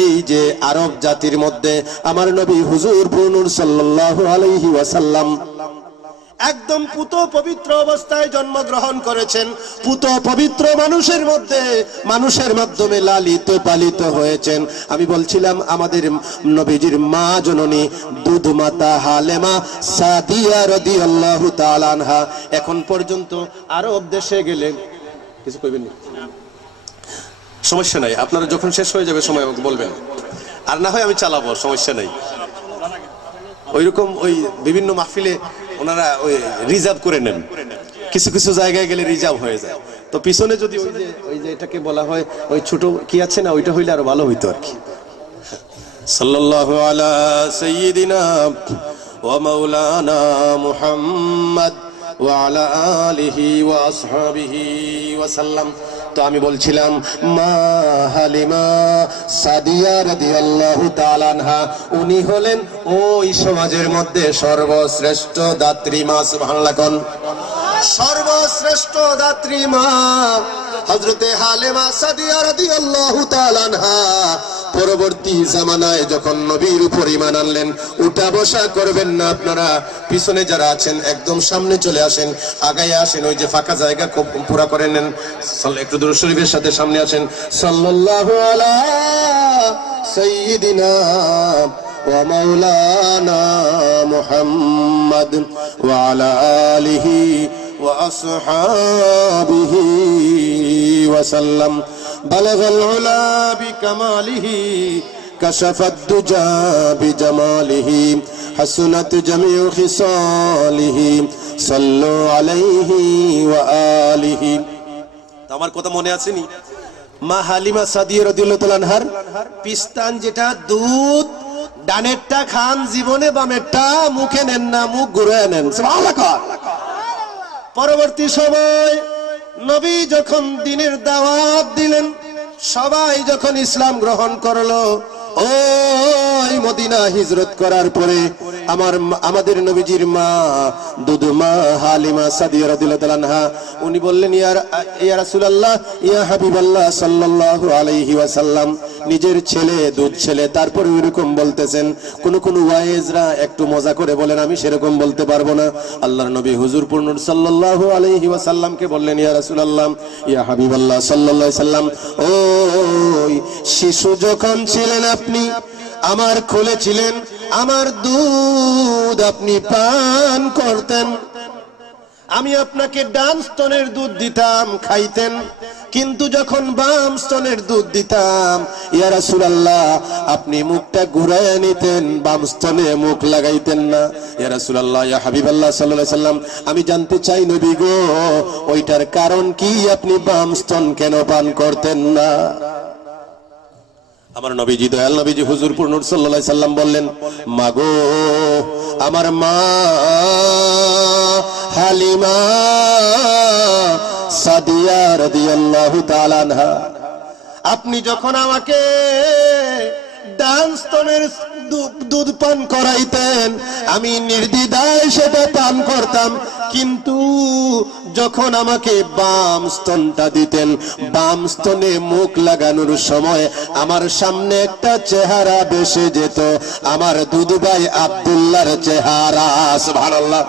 এই যে আরব জাতির মধ্যে আমার নবী হুজুর নূর সাল্লাল্লাহু আলাইহি ওয়াসাল্লাম একদম পুত পবিত্র অবস্থায় জন্মগ্রহণ করেছেন। পুত পবিত্র মানুষের মধ্যে, মানুষের মাধ্যমে লালিত পালিত হয়েছেন। আমি বলছিলাম আমাদের নবীজির মা জননী দুধ মাতা হালেমা সাদিয়া রাদিয়াল্লাহু তাআলা আনহা এখন পর্যন্ত আরব দেশে গেলে কিছু কইবেন না, সমস্যা নাই, আপনারা যখন শেষ হয়ে যাবে সময় আমাকে বলবেন, আর না হয় আমি চালাবো, সমস্যা নাই। ওইরকম ওই বিভিন্ন মাহফিলে ওনারা ওই রিজার্ভ করে নেন, কিছু কিছু জায়গায় গেলে রিজার্ভ হয়ে যায়। তো পিছনে যদি ওই যে এটাকে বলা হয় ওই ছোট কি আছে না, ওইটা হইলে আরো ভালো হইতো আর কি। সাল্লাল্লাহু আলা সাইয়্যিদিনা ওয়া মাওলানা মুহাম্মদ ওয়া আলা আলিহি ওয়া আসহাবিহি ওয়া সাল্লাম। তো আমি বলছিলাম মা হালিমা সাদিয়া রাদিয়াল্লাহু তাআলা আনহা উনি হলেন ওই সমাজের মধ্যে সর্বশ্রেষ্ঠ দাত্রী মা। সুবহানাল্লাহ কোন। সর্বশ্রেষ্ঠ দাত্রী মা হযরতে হালিমা সাদিয়া রাদিয়াল্লাহু তাআলা আনহা পরবর্তী জামানায় যখন নবীর উপর ঈমান আনলেন, উঠা বসা করবেন না আপনারা, পিছনে যারা আছেন একদম সামনে চলে আসেন, আগায় আসেন, ওই যে ফাঁকা জায়গা পুরা করে নেন, একটু দুরূদ শরীফের সাথে সামনে আসেন। সাল্লাল্লাহু আলা সাইয়্যিদিনা ওয়া মাওলানা মুহাম্মদ ওয়া আলা আলিহি ওয়া আসহাবিহি ওয়া সাল্লাম। বালাগাল উলা বিকামালিহি কাশাফাদ দুজা বিজামালিহি হাসুনাত জামিউ খিসালিহি সাল্লু আলাইহি ওয়া আলিহি। আমার কথা মনে আছে নি? মা হালিমা সাদিয়া রাদিয়াল্লাহু তাআলা আনহার পিস্তান যেটা দুধ, ডানেরটা খান জীবনে, বামেরটা মুখে নেন না, মুখ ঘুরে নেন। সুবহানাল্লাহ। পরবর্তী সময় নবী যখন দ্বীনের দাওয়াত দিলেন, সবাই যখন ইসলাম গ্রহণ করলো, ওই মদিনা হিজরত করার পরে আমাদের নবীজির মা দুধমা হালিমা সাদিয়া রাদিয়াল্লাহু তাআলা আনহা উনি বললেন ইয়া রাসূলুল্লাহ ইয়া হাবিবাল্লাহ সাল্লাল্লাহু আলাইহি ওয়াসাল্লাম, নিজের ছেলে, দুধ ছেলে, তারপরে ওইরকম বলতেছেন। কোন ওয়াইজরা একটু মজা করে বলেন, আমি সেরকম বলতে পারবো না। আল্লাহর নবী হুজুর নূর সাল্লাল্লাহু আলাইহি ওয়াসাল্লামকে বললেন ইয়া রাসূলুল্লাহ ইয়া হাবিবাল্লাহ সাল্লাল্লাহু আলাইহি ওয়াসাল্লাম, ওই শিশু যখন ছিলেন আপনি আমার কোলে ছিলেন, আমার দুধ আপনি পান করতেন, আমি আপনাকে ডান স্তনের দুধ দিতাম, খাইতেন, কিন্তু যখন বাম স্তনের দুধ দিতাম, ইয়া রাসূলুল্লাহ আপনি মুখটা ঘুরাইয়া নিতেন, বাম স্তনে মুখ লাগাইতেন না। ইয়া রাসূলুল্লাহ, ইয়া হাবিবাল্লাহ সাল্লাল্লাহু আলাইহি সাল্লাম, আমি জানতে চাই নবী গো, ওইটার কারণ কি? আপনি বাম স্তন কেন পান করতেন না? আমার নবীজি, দয়াল নবীজি হুজুরপুর নূর সাল্লাল্লাহু আলাইহি সাল্লাম বললেন, মাগো আমার মা হালিমা সাদিয়া রাদিয়াল্লাহু তাআলা আনহা, আপনি যখন আমাকে ডান স্তনের দুধ পান করাইতেন, আমি নির্দ্বিধায় সেটা পান করতাম, কিন্তু যখন আমাকে বাম স্তনটা দিতেন, বাম স্তনে মুখ লাগানোর সময় আমার সামনে একটা চেহারা ভেসে যেত, আমার দুধ ভাই আব্দুল্লাহর চেহারা। সুবহানাল্লাহ।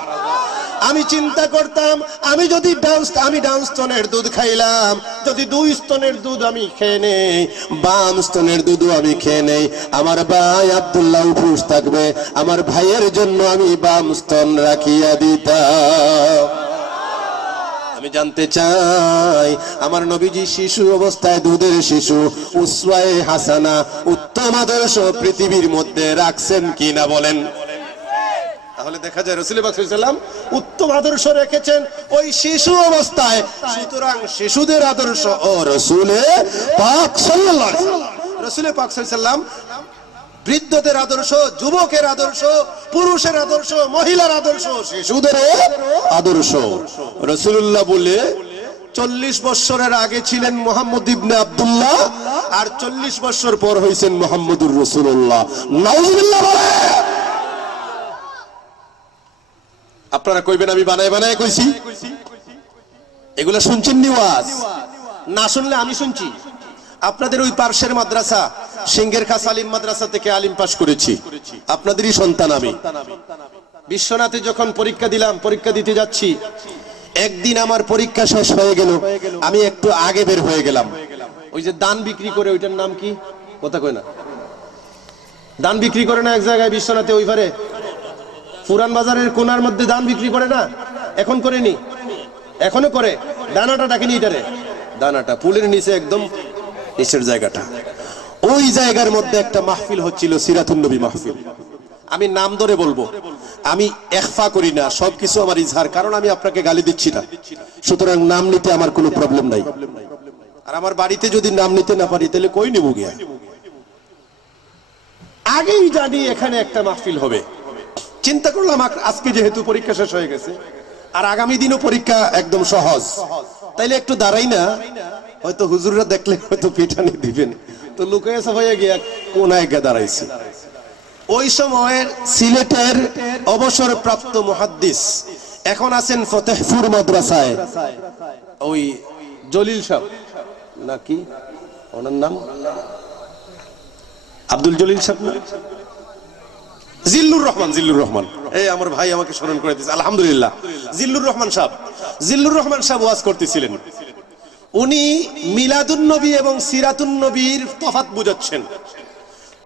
আমি চিন্তা করতাম, আমি যদি ডান স্তনের দুধ খাইলাম, যদি দুই স্তনের দুধ আমি খেয়ে নেই, বাম স্তনের দুধও আমি খেয়ে নেই, আমার ভাই আব্দুল্লাহ উপোস থাকবে, আমার ভাইয়ের জন্য আমি বাম স্তন রাখিয়া দিতাম। আমি জানতে চাই, আমার নবীজি শিশু অবস্থায়, দুধের শিশু, উসওয়ায়ে হাসানা, উত্তম আদর্শ পৃথিবীর মধ্যে রাখছেন কিনা বলেন? তাহলে দেখা যায় রাসূল পাক সাল্লাল্লাহু আলাইহি ওয়াসাল্লাম উত্তম আদর্শ রেখেছেন ওই শিশু অবস্থায়। সুতরাং শিশুদের আদর্শ ও রাসূল পাক সাল্লাল্লাহু আলাইহি ওয়াসাল্লাম, রাসূল পাক সাল্লাল্লাহু আলাইহি ওয়াসাল্লাম বৃদ্ধদের আদর্শ, যুবকের আদর্শ, পুরুষের আদর্শ, মহিলার আদর্শ, শিশুদের আদর্শ। রাসূলুল্লাহ বলে 40 বছরের আগে ছিলেন মুহাম্মদ ইবনে আব্দুল্লাহ, আর 40 বছর পর হইছেন মুহাম্মদুর রাসূলুল্লাহ। নাউযুবিল্লাহ বলে। আপনারা কইবেন আমি বানায় বানায় কইছি, এগুলা শুনছেন নি ওয়াজ? না শুনলে আমি শুনছি। আপনাদের ওই পার্শ্বের মাদ্রাসা সিংহের খাস আলিম মাদ্রাসা থেকে আলিম পাশ করেছি, আপনাদেরই সন্তান আমি। বিশ্বনাথে যখন পরীক্ষা দিলাম, পরীক্ষা দিতে যাচ্ছি, একদিন আমার পরীক্ষা শেষ হয়ে গেল, আমি একটু আগে বের হয়ে গেলাম। ওই যে দান বিক্রি করে, ওইটার নাম কি? কথা কয় না, দান বিক্রি করে না এক জায়গায় বিশ্বনাথে, ওই পারে পুরান বাজারের কোনার মধ্যে দান বিক্রি করে না? এখন করেনি, এখনো করে। দানাটা ডাকেনি, এটারে দানাটা পুলের নিচে, একদম নিচের জায়গাটা, ওই জায়গার মধ্যে একটা মাহফিল হচ্ছিল, সিরাতুন নবী মাহফিল। আমি নাম ধরে বলবো, আমি ইখফা করি না, সবকিছু আমার ইজহার, কারণ আমি আপনাকে গালি দিচ্ছি না, সুতরাং নাম নিতে আমার কোনো প্রবলেম নাই। আর আমার বাড়িতে যদি নাম নিতে না পারি তাহলে কই নেব গিয়া? আগেই জানি এখানে একটা মাহফিল হবে, চিন্তা করলাম আজকে যেহেতু পরীক্ষা শেষ হয়ে গেছে, আর আগামী দিনও পরীক্ষা একদম সহজ, তাইলে একটু দাঁড়াই না, হয়তো হুজুররা দেখলে হয়তো পিটানি দিবেন, তো লুকিয়ে সবাই গিয়া কোনায় গিয়ে দাঁড়াইছি। ওই সময়ের সিলেটের অবসরপ্রাপ্ত মুহাদ্দিস, এখন আছেন ফতেহপুর মাদ্রাসায়, ওই জলিল সাহেব নাকি ওনার নাম, আব্দুল জলিল সাহেব না, জিল্লুর রহমান, জিল্লুর রহমান, এই আমার ভাই আমাকে স্মরণ করে দিয়েছে, আলহামদুলিল্লাহ। জিল্লুর রহমান সাহেব, জিল্লুর রহমান সাহেব ওয়াজ করতেছিলেন, উনি মিলাদুন নবী এবং সিরাতুন নবীর তফাৎ বুঝাচ্ছেন।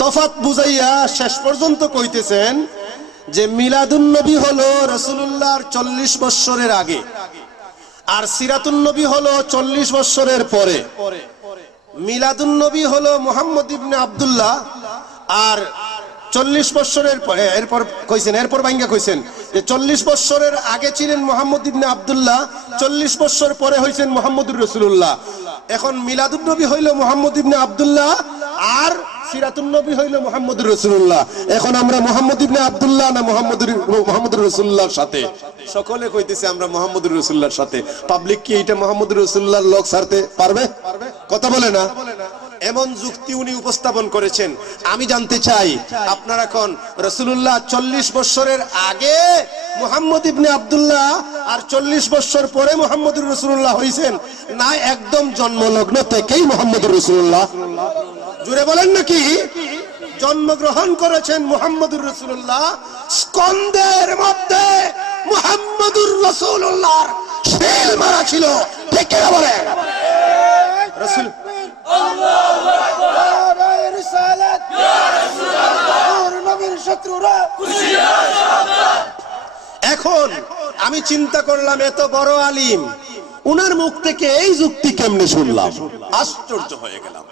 তফাৎ বুঝাইয়া শেষ পর্যন্ত কইতেছেন যে মিলাদুন নবী হলো রাসূলুল্লাহর 40 বছরের আগে, আর সিরাতুন নবী হলো 40 বছরের পরে। মিলাদুন নবী হলো মুহাম্মদ ইবনে আব্দুল্লাহ, আর 40 বছরের পরে, এরপর কইছেন, এরপর ভাঙ্গা কইছেন যে 40 বছরের আগে ছিলেন মুহাম্মদ ইবনে আব্দুল্লাহ, 40 বছর পরে হইছেন মুহাম্মদুর রাসূলুল্লাহ। এখন মিলাদুন নবী হইল মুহাম্মদ ইবনে আব্দুল্লাহ, আর সিরাতুন নবী হইল মুহাম্মদুর রাসূলুল্লাহ। এখন আমরা মুহাম্মদ ইবনে আব্দুল্লাহ না মুহাম্মদুর রাসূলুল্লাহর সাথে? সকলে কইতেছে আমরা মুহাম্মদুর রাসূলুল্লাহর সাথে। পাবলিক কি এটা মুহাম্মদুর রাসূলুল্লাহর লোক ছাড়তে পারবে? কথা বলে না। এমন যুক্তি উনি উপস্থাপন করেছেন। আমি জানতে চাই, আপনারা কোন রাসূলুল্লাহ 40 বছরের আগে মুহাম্মদ ইবনে আব্দুল্লাহ আর 40 বছর পরে মুহাম্মদুর রাসূলুল্লাহ হইছেন, না একদম জন্মলগ্ন থেকেই মুহাম্মদুর রাসূলুল্লাহ? জুড়ে বলেন নাকি? জন্মগ্রহণ করেছেন মুহাম্মদুর রাসূলুল্লাহ, স্কন্দের মধ্যে মুহাম্মদুর রাসূলুল্লাহর শিল মারা ছিল, ঠিক কি বলেন? রাসূল আল্লাহু আকবার, রিসালাত ইয়া রাসূলুল্লাহ, নবীর শত্রুরা খুশি। এখন আমি চিন্তা করলাম এত বড় আলিম, উনার মুখ থেকে এই যুক্তি কেমনে শুনলাম, আশ্চর্য হয়ে গেলাম।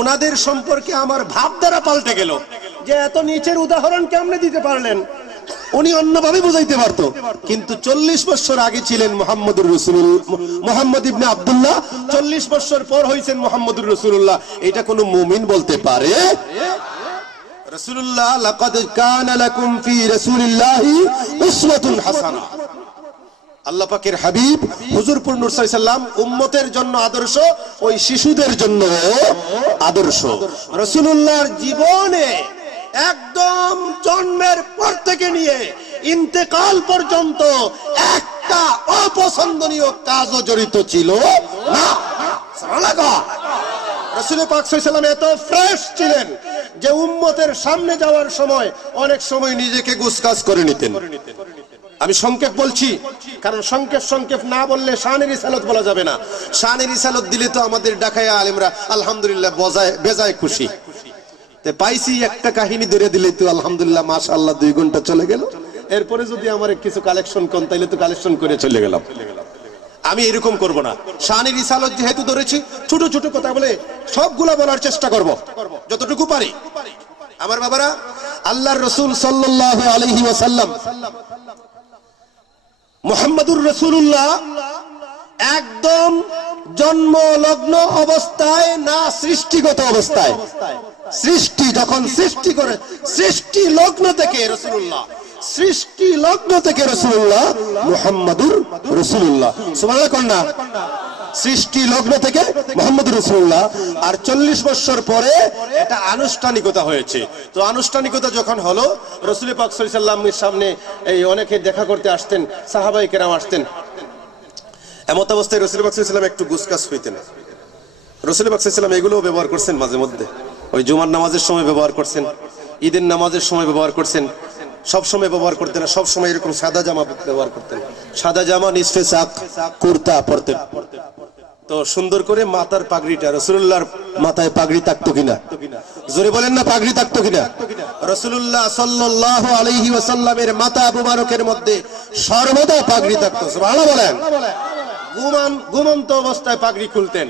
উনাদের সম্পর্কে আমার ভাবধারা পাল্টে গেল, যে এত নিচের উদাহরণ কেমনে দিতে পারলেন। উনি অন্যভাবে বুঝাইতে পারতো, কিন্তু 40 বছর আগে ছিলেন মুহাম্মদুর রাসূলুল্লাহ, মুহাম্মদ ইবনে আব্দুল্লাহ, 40 বছর পর হইছেন মুহাম্মদুর রাসূলুল্লাহ। এটা কোন মুমিন বলতে পারে? রাসূলুল্লাহ লাকাদ কানা লাকুম ফি রাসূলিল্লাহি উসওয়াতুন হাসানাহ, আল্লাহ পাকের হাবিব হুজুরপুর নূর সাল্লাল্লাহু আলাইহি সাল্লাম উম্মতের জন্য আদর্শ, ওই শিশুদের জন্য আদর্শ। রাসূলুল্লাহর জীবনে একদম জন্মের পর থেকে নিয়ে ইন্তেকাল পর্যন্ত একটা অপছন্দনীয় কাজও জড়িত ছিল না। সুবহানাল্লাহ। রাসূল পাক সাল্লাল্লাহু আলাইহি সাল্লাম এত ফ্রেশ ছিলেন যে উম্মতের সামনে যাওয়ার সময় অনেক সময় নিজেকে গুছগাছ করে নিতেন। আমি সংক্ষেপ বলছি, কারণ সংক্ষেপ না বললে শানের রিসালত বলা যাবে না। শানের রিসালত দিলে তো আমাদের ঢাকায়া আলেমরা আলহামদুলিল্লাহ বেজায় খুশি। পাইছি একটা কাহিনী ধরে দিলে তো আলহামদুলিল্লাহ মাশাআল্লাহ 2 ঘন্টা চলে গেল। এরপরে যদি আমার কিছু কালেকশন কোন, তাইলে তো কালেকশন করে চলে গেলাম। আমি এরকম করব না। শানের রিসালত যেহেতু ধরেছি, ছোট ছোট কথা বলে সবগুলা বলার চেষ্টা করব যতটুকু পারি। আমার বাবারা, আল্লাহর রাসূল সাল্লাল্লাহু আলাইহি ওয়াসাল্লাম মুহাম্মদুর রাসূলুল্লাহ একদম জন্মলগ্ন অবস্থায় না সৃষ্টিগত অবস্থায়, সৃষ্টি যখন সৃষ্টি করে সৃষ্টি লগ্ন থেকে রাসূলুল্লাহ, সৃষ্টি লগ্ন থেকে রাসূলুল্লাহ মুহাম্মদুর রাসূলুল্লাহ। সুবহানাল্লাহ। সৃষ্টি লগ্ন থেকে মুহাম্মদুর রাসূলুল্লাহ। আর 40 বছর পরে এটা আনুষ্ঠানিকতা হয়েছে। তো আনুষ্ঠানিকতা যখন হলো, রাসূল পাক সাল্লাল্লাহু আলাইহি ওয়াসাল্লামের সামনে এই অনেকে দেখা করতে আসতেন, সাহাবায়ে কেরাম আসতেন। এমত অবস্থায় রাসূল পাক সাল্লাল্লাহু আলাইহি ওয়াসাল্লাম একটু গুছগাছ হইতেন। রাসূল পাক সাল্লাল্লাহু আলাইহি ওয়াসাল্লাম এগুলোও ব্যবহার করছেন মাঝে মধ্যে। ওই জুমার নামাজের সময় ব্যবহার করছেন, ঈদের নামাজের সময় ব্যবহার করছেন, সব সময় ব্যবহার করতেন না। সব সময় এরকম সাদা জামা ব্যবহার করতেন, সাদা জামা, নিসফে সাক কুর্তা পরতেন। তো সুন্দর করে মাথার পাগড়িটা, রাসূলুল্লাহর মাথায় পাগড়ি থাকতো কিনা জোরে বলেন না, পাগড়ি থাকতো কিনা? রাসূলুল্লাহ সাল্লাল্লাহু আলাইহি ওয়াসাল্লামের মাথা মুবারকের মধ্যে সর্বদা পাগড়ি থাকতো। সুবহানাল্লাহ বলেন। ঘুমন্ত অবস্থায় পাগড়ি খুলতেন।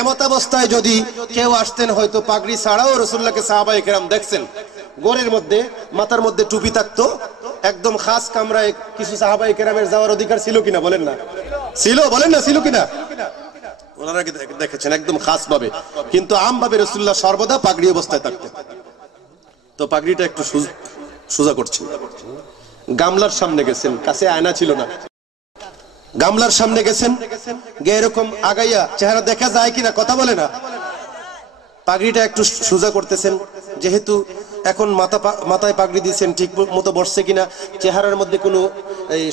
এমত অবস্থায় যদি কেউ আসতেন, হয়তো পাগড়ি ছাড়াও রাসূলুল্লাহকে সাহাবায়ে কেরাম দেখছেন, গোরের মধ্যে মাথার মধ্যে টুপি থাকতো, একদম খাস কামরায় কিছু সাহাবায়ে কেরামের যাওয়ার অধিকার ছিল কিনা বলেন না? ছিল, বলেন না ছিল কিনা? ওনারা দেখেছেন একদম খাস ভাবে। কিন্তু আম ভাবে রাসূলুল্লাহ সর্বদা পাগড়ি অবস্থায় থাকতেন। তো পাগড়িটা একটু সোজা করছেন, গামলার সামনে গেছেন, কাছে আয়না ছিল না, গামলার সামনে গেছেন, গিয়ে এরকম আগাইয়া চেহারা দেখা যায় কিনা কথা বলে না, পাগড়িটা একটু সোজা করতেছেন। যেহেতু এখন মাথায় পাগড়ি দিয়েছেন, ঠিক মতো বসছে কিনা, চেহারার মধ্যে কোনো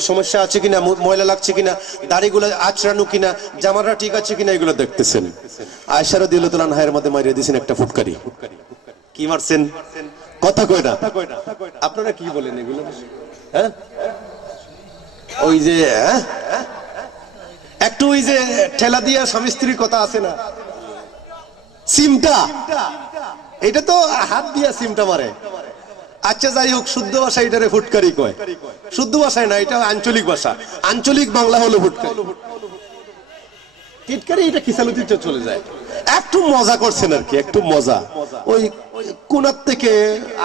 সমস্যা আছে কিনা, ময়লা লাগছে কিনা, দাড়িগুলো আঁচড়ানো কিনা, জামাটা ঠিক আছে কিনা, এগুলো দেখতেছেন। আয়েশা রাদিয়াল্লাহু তাআলা আনহার মধ্যে মারিয়ে দিয়েছেন একটা ফুটকারি। কি মারছেন? কথা কয় না। আপনারা কি বলেন এগুলো? হ্যাঁ, ওই যে একটু ওই যে ঠেলা দিয়া স্বামী স্ত্রীর কথা আছে না, সিমটা, এটা তো হাত দিয়া সিমটা মারে। আচ্ছা যাই হোক, শুদ্ধ ভাষা এটারে ফুটকারি কয়। শুদ্ধ ভাষায় না, এটা আঞ্চলিক ভাষা, আঞ্চলিক বাংলা হলো ফুটকারি। টিটকারি এটা কিসালুতিতে চলে যায়। একটু মজা করছেন আর কি, একটু মজা। ওই কোনার থেকে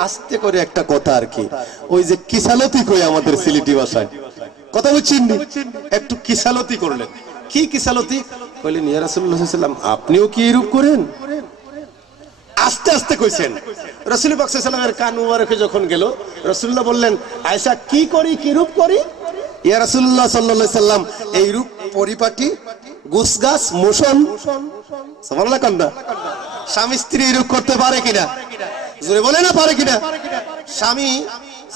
আস্তে করে একটা কথা আর কি, ওই যে কিসালতি কই আমাদের সিলেটি ভাষায়, কথা বুঝছেন? একটু কিসালতি করলেন। কি কিসালতি? কইলেন ইয়া রাসূলুল্লাহ সাল্লাল্লাহু আলাইহি ওয়াসাল্লাম, আপনিও কি এরূপ করেন? আস্তে আস্তে কইছেন। রাসূল পাক সাল্লাল্লাহু আলাইহি ওয়াসাল্লামের কান মুবারকে যখন গেল, রাসূলুল্লাহ বললেন, আয়েশা কি করি, কি রূপ করি? ইয়া রাসূলুল্লাহ সাল্লাল্লাহু আলাইহি ওয়াসাল্লাম, এই রূপ পরিপাটি, গুছগাছ, মোশন। সুবহানাল্লাহ। কান্দা স্বামী স্ত্রী এরূপ করতে পারে কিনা? জোরে বলে না, পারে কিনা? স্বামী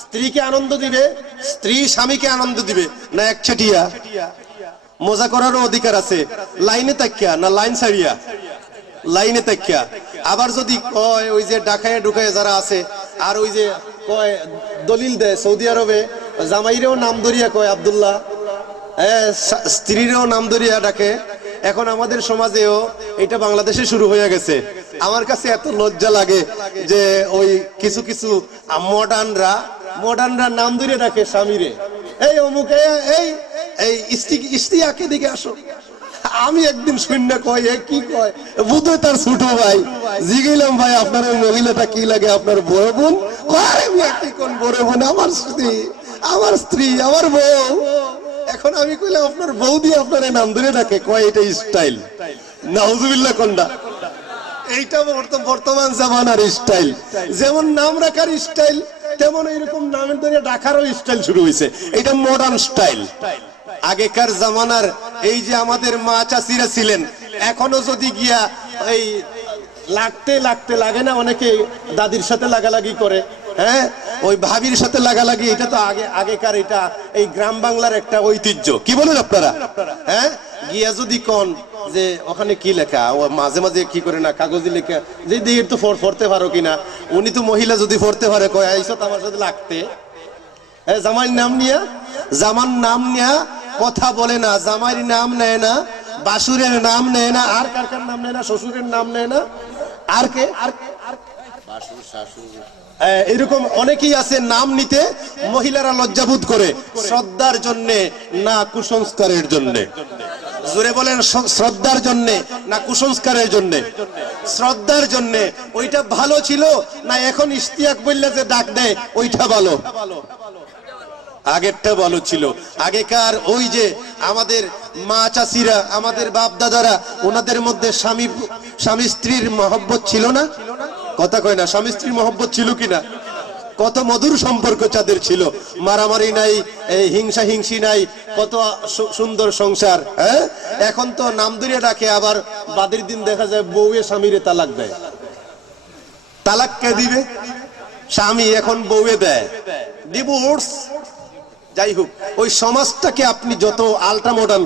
স্ত্রীকে আনন্দ দিবে, স্ত্রী স্বামীকে আনন্দ দিবে না একচেটিয়া? মজা করারও অধিকার আছে, লাইনে তাকিয়া না লাইন ছাড়িয়া? লাইনে তাকিয়া। আবার যদি কয় ওই যে ঢাকায় ঢুকায় যারা আছে, আর ওই যে কয় দলিল দেয় সৌদি আরবে, জামাইরেও নাম ধরিয়া কয় আব্দুল্লাহ, স্ত্রীরও নাম ধরিয়া ডাকে। এখন আমাদের সমাজেও এটা বাংলাদেশে শুরু হয়ে গেছে। আমার কাছে এত লজ্জা লাগে যে ওই কিছু কিছু মডার্নরা নাম ধরে ডাকে স্বামীরে, এই অমুক এই এই ইস্তিয়াকে দিকে আসো। আমি একদিন শূন্য কয় এ কি কয়, বুধই তার ছোট ভাই। জিগেলাম ভাই আপনার ওই মহিলাটা কি লাগে, আপনার বড় বোন? কি কোন বড় বোন? আমার স্ত্রী আমার বউ। এখন আমি কইলাম আপনার বউ দিয়ে আপনার নাম ধরে ডাকে, কয় এটা স্টাইল। নাউজুবিল্লাহ কোনটা? এইটা বর্তমান জামানার স্টাইল। যেমন নাম রাখার স্টাইল, তেমন এইরকম নামের ধরে ডাকারও স্টাইল শুরু হয়েছে। এটা মডার্ন স্টাইল। আগেকার জামানার এই যে আমাদের মা চাচিরা ছিলেন, এখনো যদি গিয়া এই লাগতে লাগতে লাগে না, অনেকে দাদির সাথে লাগালাগি করে, হ্যাঁ ওই ভাবির সাথে লাগালাগি, এটা তো আগেকার, এটা এই গ্রাম বাংলার একটা ঐতিহ্য। কি বলেন আপনারা? হ্যাঁ, গিয়া যদি কোন যে ওখানে কি লেখা, ও মাঝে মাঝে কি করে না কাগজে লেখা যে দিয়ে তো পড়তে পারো কিনা, উনি তো মহিলা যদি পড়তে পারে, কয় আইসো তো আমার সাথে লাগতে। জামাইয়ের নাম নিয়া, জামার নাম নিয়া কথা বলে না, জামাইয়ের নাম নেয় না, বাসুরের নাম নেয় না, আর কার কার নাম নেয় না, শ্বশুরের নাম নেয় না, আর কে এরকম অনেকেই আছে নাম নিতে মহিলারা লজ্জাবোধ করে, শ্রদ্ধার জন্যে না কুসংস্কারের জন্যে? জোরে বলেন, শ্রদ্ধার জন্যে না কুসংস্কারের জন্যে? শ্রদ্ধার জন্যে। ওইটা ভালো ছিল না এখন ইশতিয়াক বললে যে ডাক দেয় ওইটা ভালো? আগেরটা ভালো ছিল। আগেকার ওই যে আমাদের মা চাচিরা, আমাদের বাপ দাদারা, ওনাদের মধ্যে স্বামী স্ত্রীর মহব্বত ছিল না? কথা কয় না? স্বামী স্ত্রীর মহব্বত ছিল কিনা? কত মধুর সম্পর্ক তাদের ছিল, মারামারি নাই, হিংসা হিংসি নাই, কত সুন্দর সংসার। হ্যাঁ, এখন তো নাম ধরে ডাকে, আবার বাদের দিন দেখা যায় বউয়ে স্বামীরে তালাক দেয়। তালাক কে দিবে? স্বামী এখন বউয়ে দেয়, ডিভোর্স। যাই হোক, ওই সমাজটাকে আপনি যত আল্ট্রা মডার্ন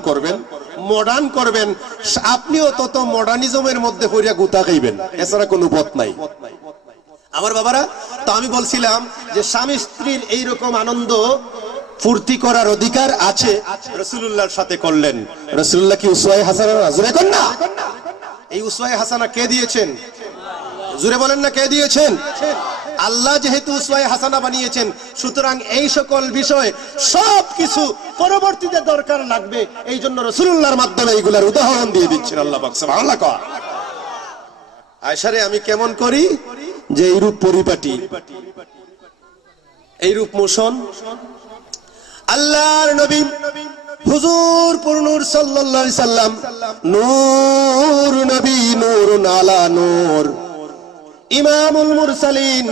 করবেন, আপনিও তত মডার্নিজমের মধ্যে পড়িয়া গুতা খাইবেন, এছাড়া কোনো পথ নাই। আমার বাবারা, তো আমি বলছিলাম যে স্বামী স্ত্রীর এইরকম আনন্দ ফুর্তি করার অধিকার আছে, রাসূলুল্লাহর সাথে করলেন। রাসূলুল্লাহ কি উসওয়ায়ে হাসানা? জোরে কোন না? এই উসওয়ায়ে হাসানা কে দিয়েছেন? জোরে বলেন না, কে দিয়েছেন? আল্লাহ যেহেতু উসওয়ায়ে হাসানা বানিয়েছেন, সুতরাং এই সকল বিষয় সবকিছু পরবর্তীতে দরকার লাগবে, এই জন্য রাসূলুল্লাহর মাধ্যমে এইগুলার উদাহরণ দিয়ে দিচ্ছেন আল্লাহ পাক সুবহানাল্লাহ। আয়েশারে আমি কেমন করি যে এই রূপ পরিপাটি, এই রূপ মোশন। আল্লাহর নবী হুজুর পুরনুর সাল্লাল্লাহু আলাইহি সাল্লাম, নূর নবী, নূরুন আলা নূর, ইমামুল মুরসালিন,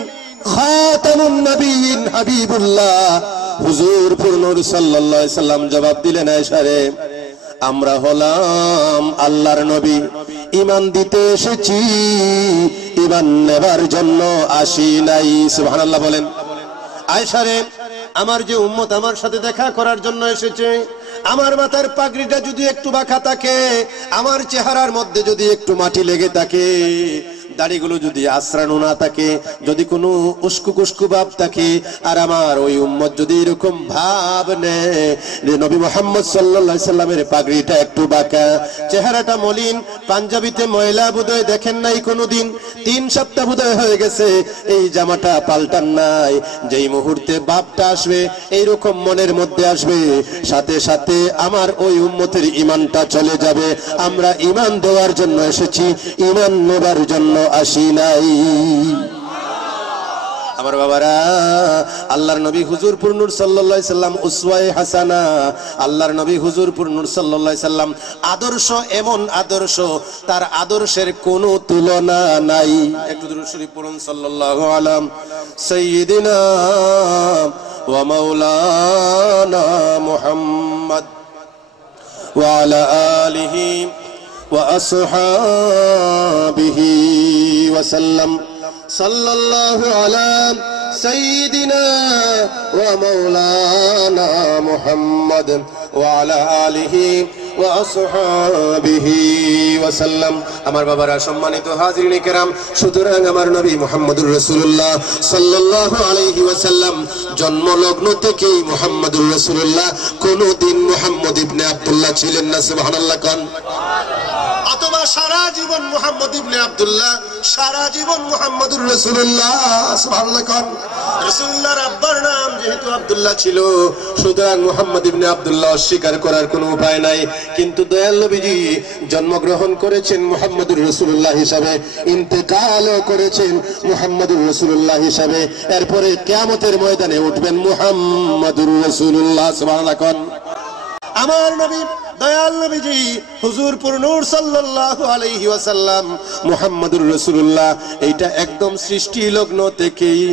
খাতামুন নবিয়্যিন, হাবিবুল্লাহ হুজুর পুরনুর সাল্লাল্লাহু আলাইহি সাল্লাম জবাব দিলেন, আয়েশারে আমরা হলাম আল্লাহর নবী, ঈমান দিতে এসেছি, ঈমান নেবার জন্য আসি নাই। সুবহানাল্লাহ বলেন। আয়েশারে, আমার যে উম্মত আমার সাথে দেখা করার জন্য এসেছে, আমার মাথার পাগড়িটা যদি একটু বাঁকা থাকে, আমার চেহারার মধ্যে যদি একটু মাটি লেগে থাকে, দাড়িগুলো যদি আশ্রানো না থাকে, যদি কোনো উস্কু কুস্কু ভাব থাকে, আর আমার ওই উম্মত যদি এরকম ভাব নেয় যে নবী মুহাম্মদ সাল্লাল্লাহু আলাইহি সাল্লামের পাগড়িটা একটু বাঁকা, চেহারাটা মলিন, পাঞ্জাবিতে ময়লা বোধহয় দেখেন নাই কোনোদিন, 3 সপ্তাহ বোধহয় হয়ে গেছে এই জামাটা পাল্টান নাই, যেই মুহূর্তে ভাবটা আসবে এইরকম মনের মধ্যে আসবে, সাথে সাথে আমার ওই উম্মতের ঈমানটা চলে যাবে। আমরা ঈমান দেওয়ার জন্য এসেছি, ঈমান নেবার জন্য আসি নাই। আমার বাবারা, আল্লাহর নবী হুজুর পুরনুর সাল্লাল্লাহু আলাইহি সাল্লাম উসওয়ায়ে হাসানা, আল্লাহর নবী হুজুর পুরনুর সাল্লাল্লাহু আলাইহি সাল্লাম আদর্শ, এমন আদর্শ, তার আদর্শের কোনো তুলনা নাই। একটু দুরূদ শরীফ পড়ুন, সাল্লাল্লাহু আলা সাইয়্যিদিনা ওয়া মাওলানা মুহাম্মদ ওয়া আলা আলিহি ওয়া আসহাবিহি ওয়া সাল্লাম। সাল্লাল্লাহু আলা সাইয়্যিদিনা ওয়া মাওলানা মুহাম্মদ ওয়া আলা আলিহি ওয়া আসহাবিহি ওয়া সাল্লাম। আমার বাবারা, সম্মানিত হাজিরিন কিরাম, সুতরাং আমার নবী মুহাম্মদুর রাসূলুল্লাহ সাল্লাল্লাহু আলাইহি ওয়াসাল্লাম জন্মলগ্ন থেকেই মুহাম্মদুর রাসূলুল্লাহ কোনদিন মুহাম্মদ ইবনে আব্দুল্লাহ ছিলেন না। সুবহানাল্লাহ কোন, অথবা সারা জীবন মুহাম্মদ ইবনে আব্দুল্লাহ, সারা জীবন মুহাম্মদুর রাসূলুল্লাহ। সুবহানাল্লাহ কোন। রাসূলুল্লাহর আব্বার নাম যেহেতু আব্দুল্লাহ ছিল, সুতরাং মুহাম্মদ ইবনে আব্দুল্লাহ অস্বীকার করার কোনো উপায় নাই। কিন্তু দয়াল নবীজি জন্মগ্রহণ করেছেন মুহাম্মদুর রাসূলুল্লাহ হিসাবে, ইন্তেকালও করেছেন মুহাম্মদুর রাসূলুল্লাহ হিসাবে। এরপরে কিয়ামতের ময়দানে উঠবেন মুহাম্মদুর রাসূলুল্লাহ। সুবহানাল্লাহ কোন। আমার নবী দয়াল নবীজি হুজুর পুর নূর সাল্লাল্লাহু আলাইহি ওয়াসাল্লাম মুহাম্মদুর রাসূলুল্লাহ, এইটা একদম সৃষ্টি লগ্ন থেকেই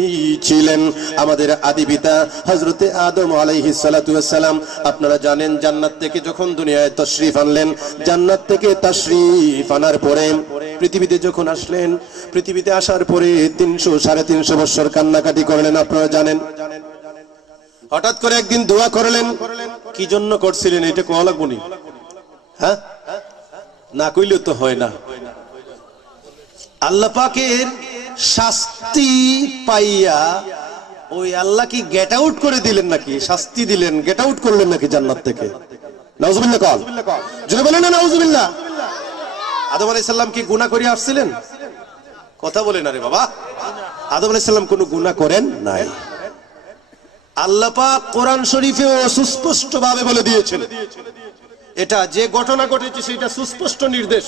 ছিলেন। আমাদের আদি পিতা হযরতে আদম আলাইহিস সালাতু ওয়াসসালাম, আপনারা জানেন জান্নাত থেকে যখন দুনিয়ায় তাশরীফ আনলেন, জান্নাত থেকে তাশরীফ আনার পরে পৃথিবীতে যখন আসলেন, পৃথিবীতে আসার পরে 300-350 বছর কান্নাকাটি করলেন, আপনারা জানেন। হঠাৎ করে একদিন দোয়া করলেন। কি জন্য করছিলেন এটা কোয়া লাগবো নি? হ্যাঁ, না কইলে তো হয় না। আল্লাহ পাকের শাস্তি পাইয়া ওই আল্লাহ কি গেট আউট করে দিলেন নাকি? শাস্তি দিলেন, গেট আউট করলেন নাকি জান্নাত থেকে? নাউজুবিল্লাহ কল, জোরে বলেন না নাউজুবিল্লাহ। আদম আলাইহিস সালাম কি গুনাহ করে আসছিলেন? কথা বলেন আরে বাবা। আদম আলাইহিস সালাম কোনো গুনাহ করেন নাই। আল্লাহ পাক কোরআন শরীফে সুস্পষ্ট ভাবে বলে দিয়েছেন, এটা যে ঘটনা ঘটেছে সেটা সুস্পষ্ট নির্দেশ,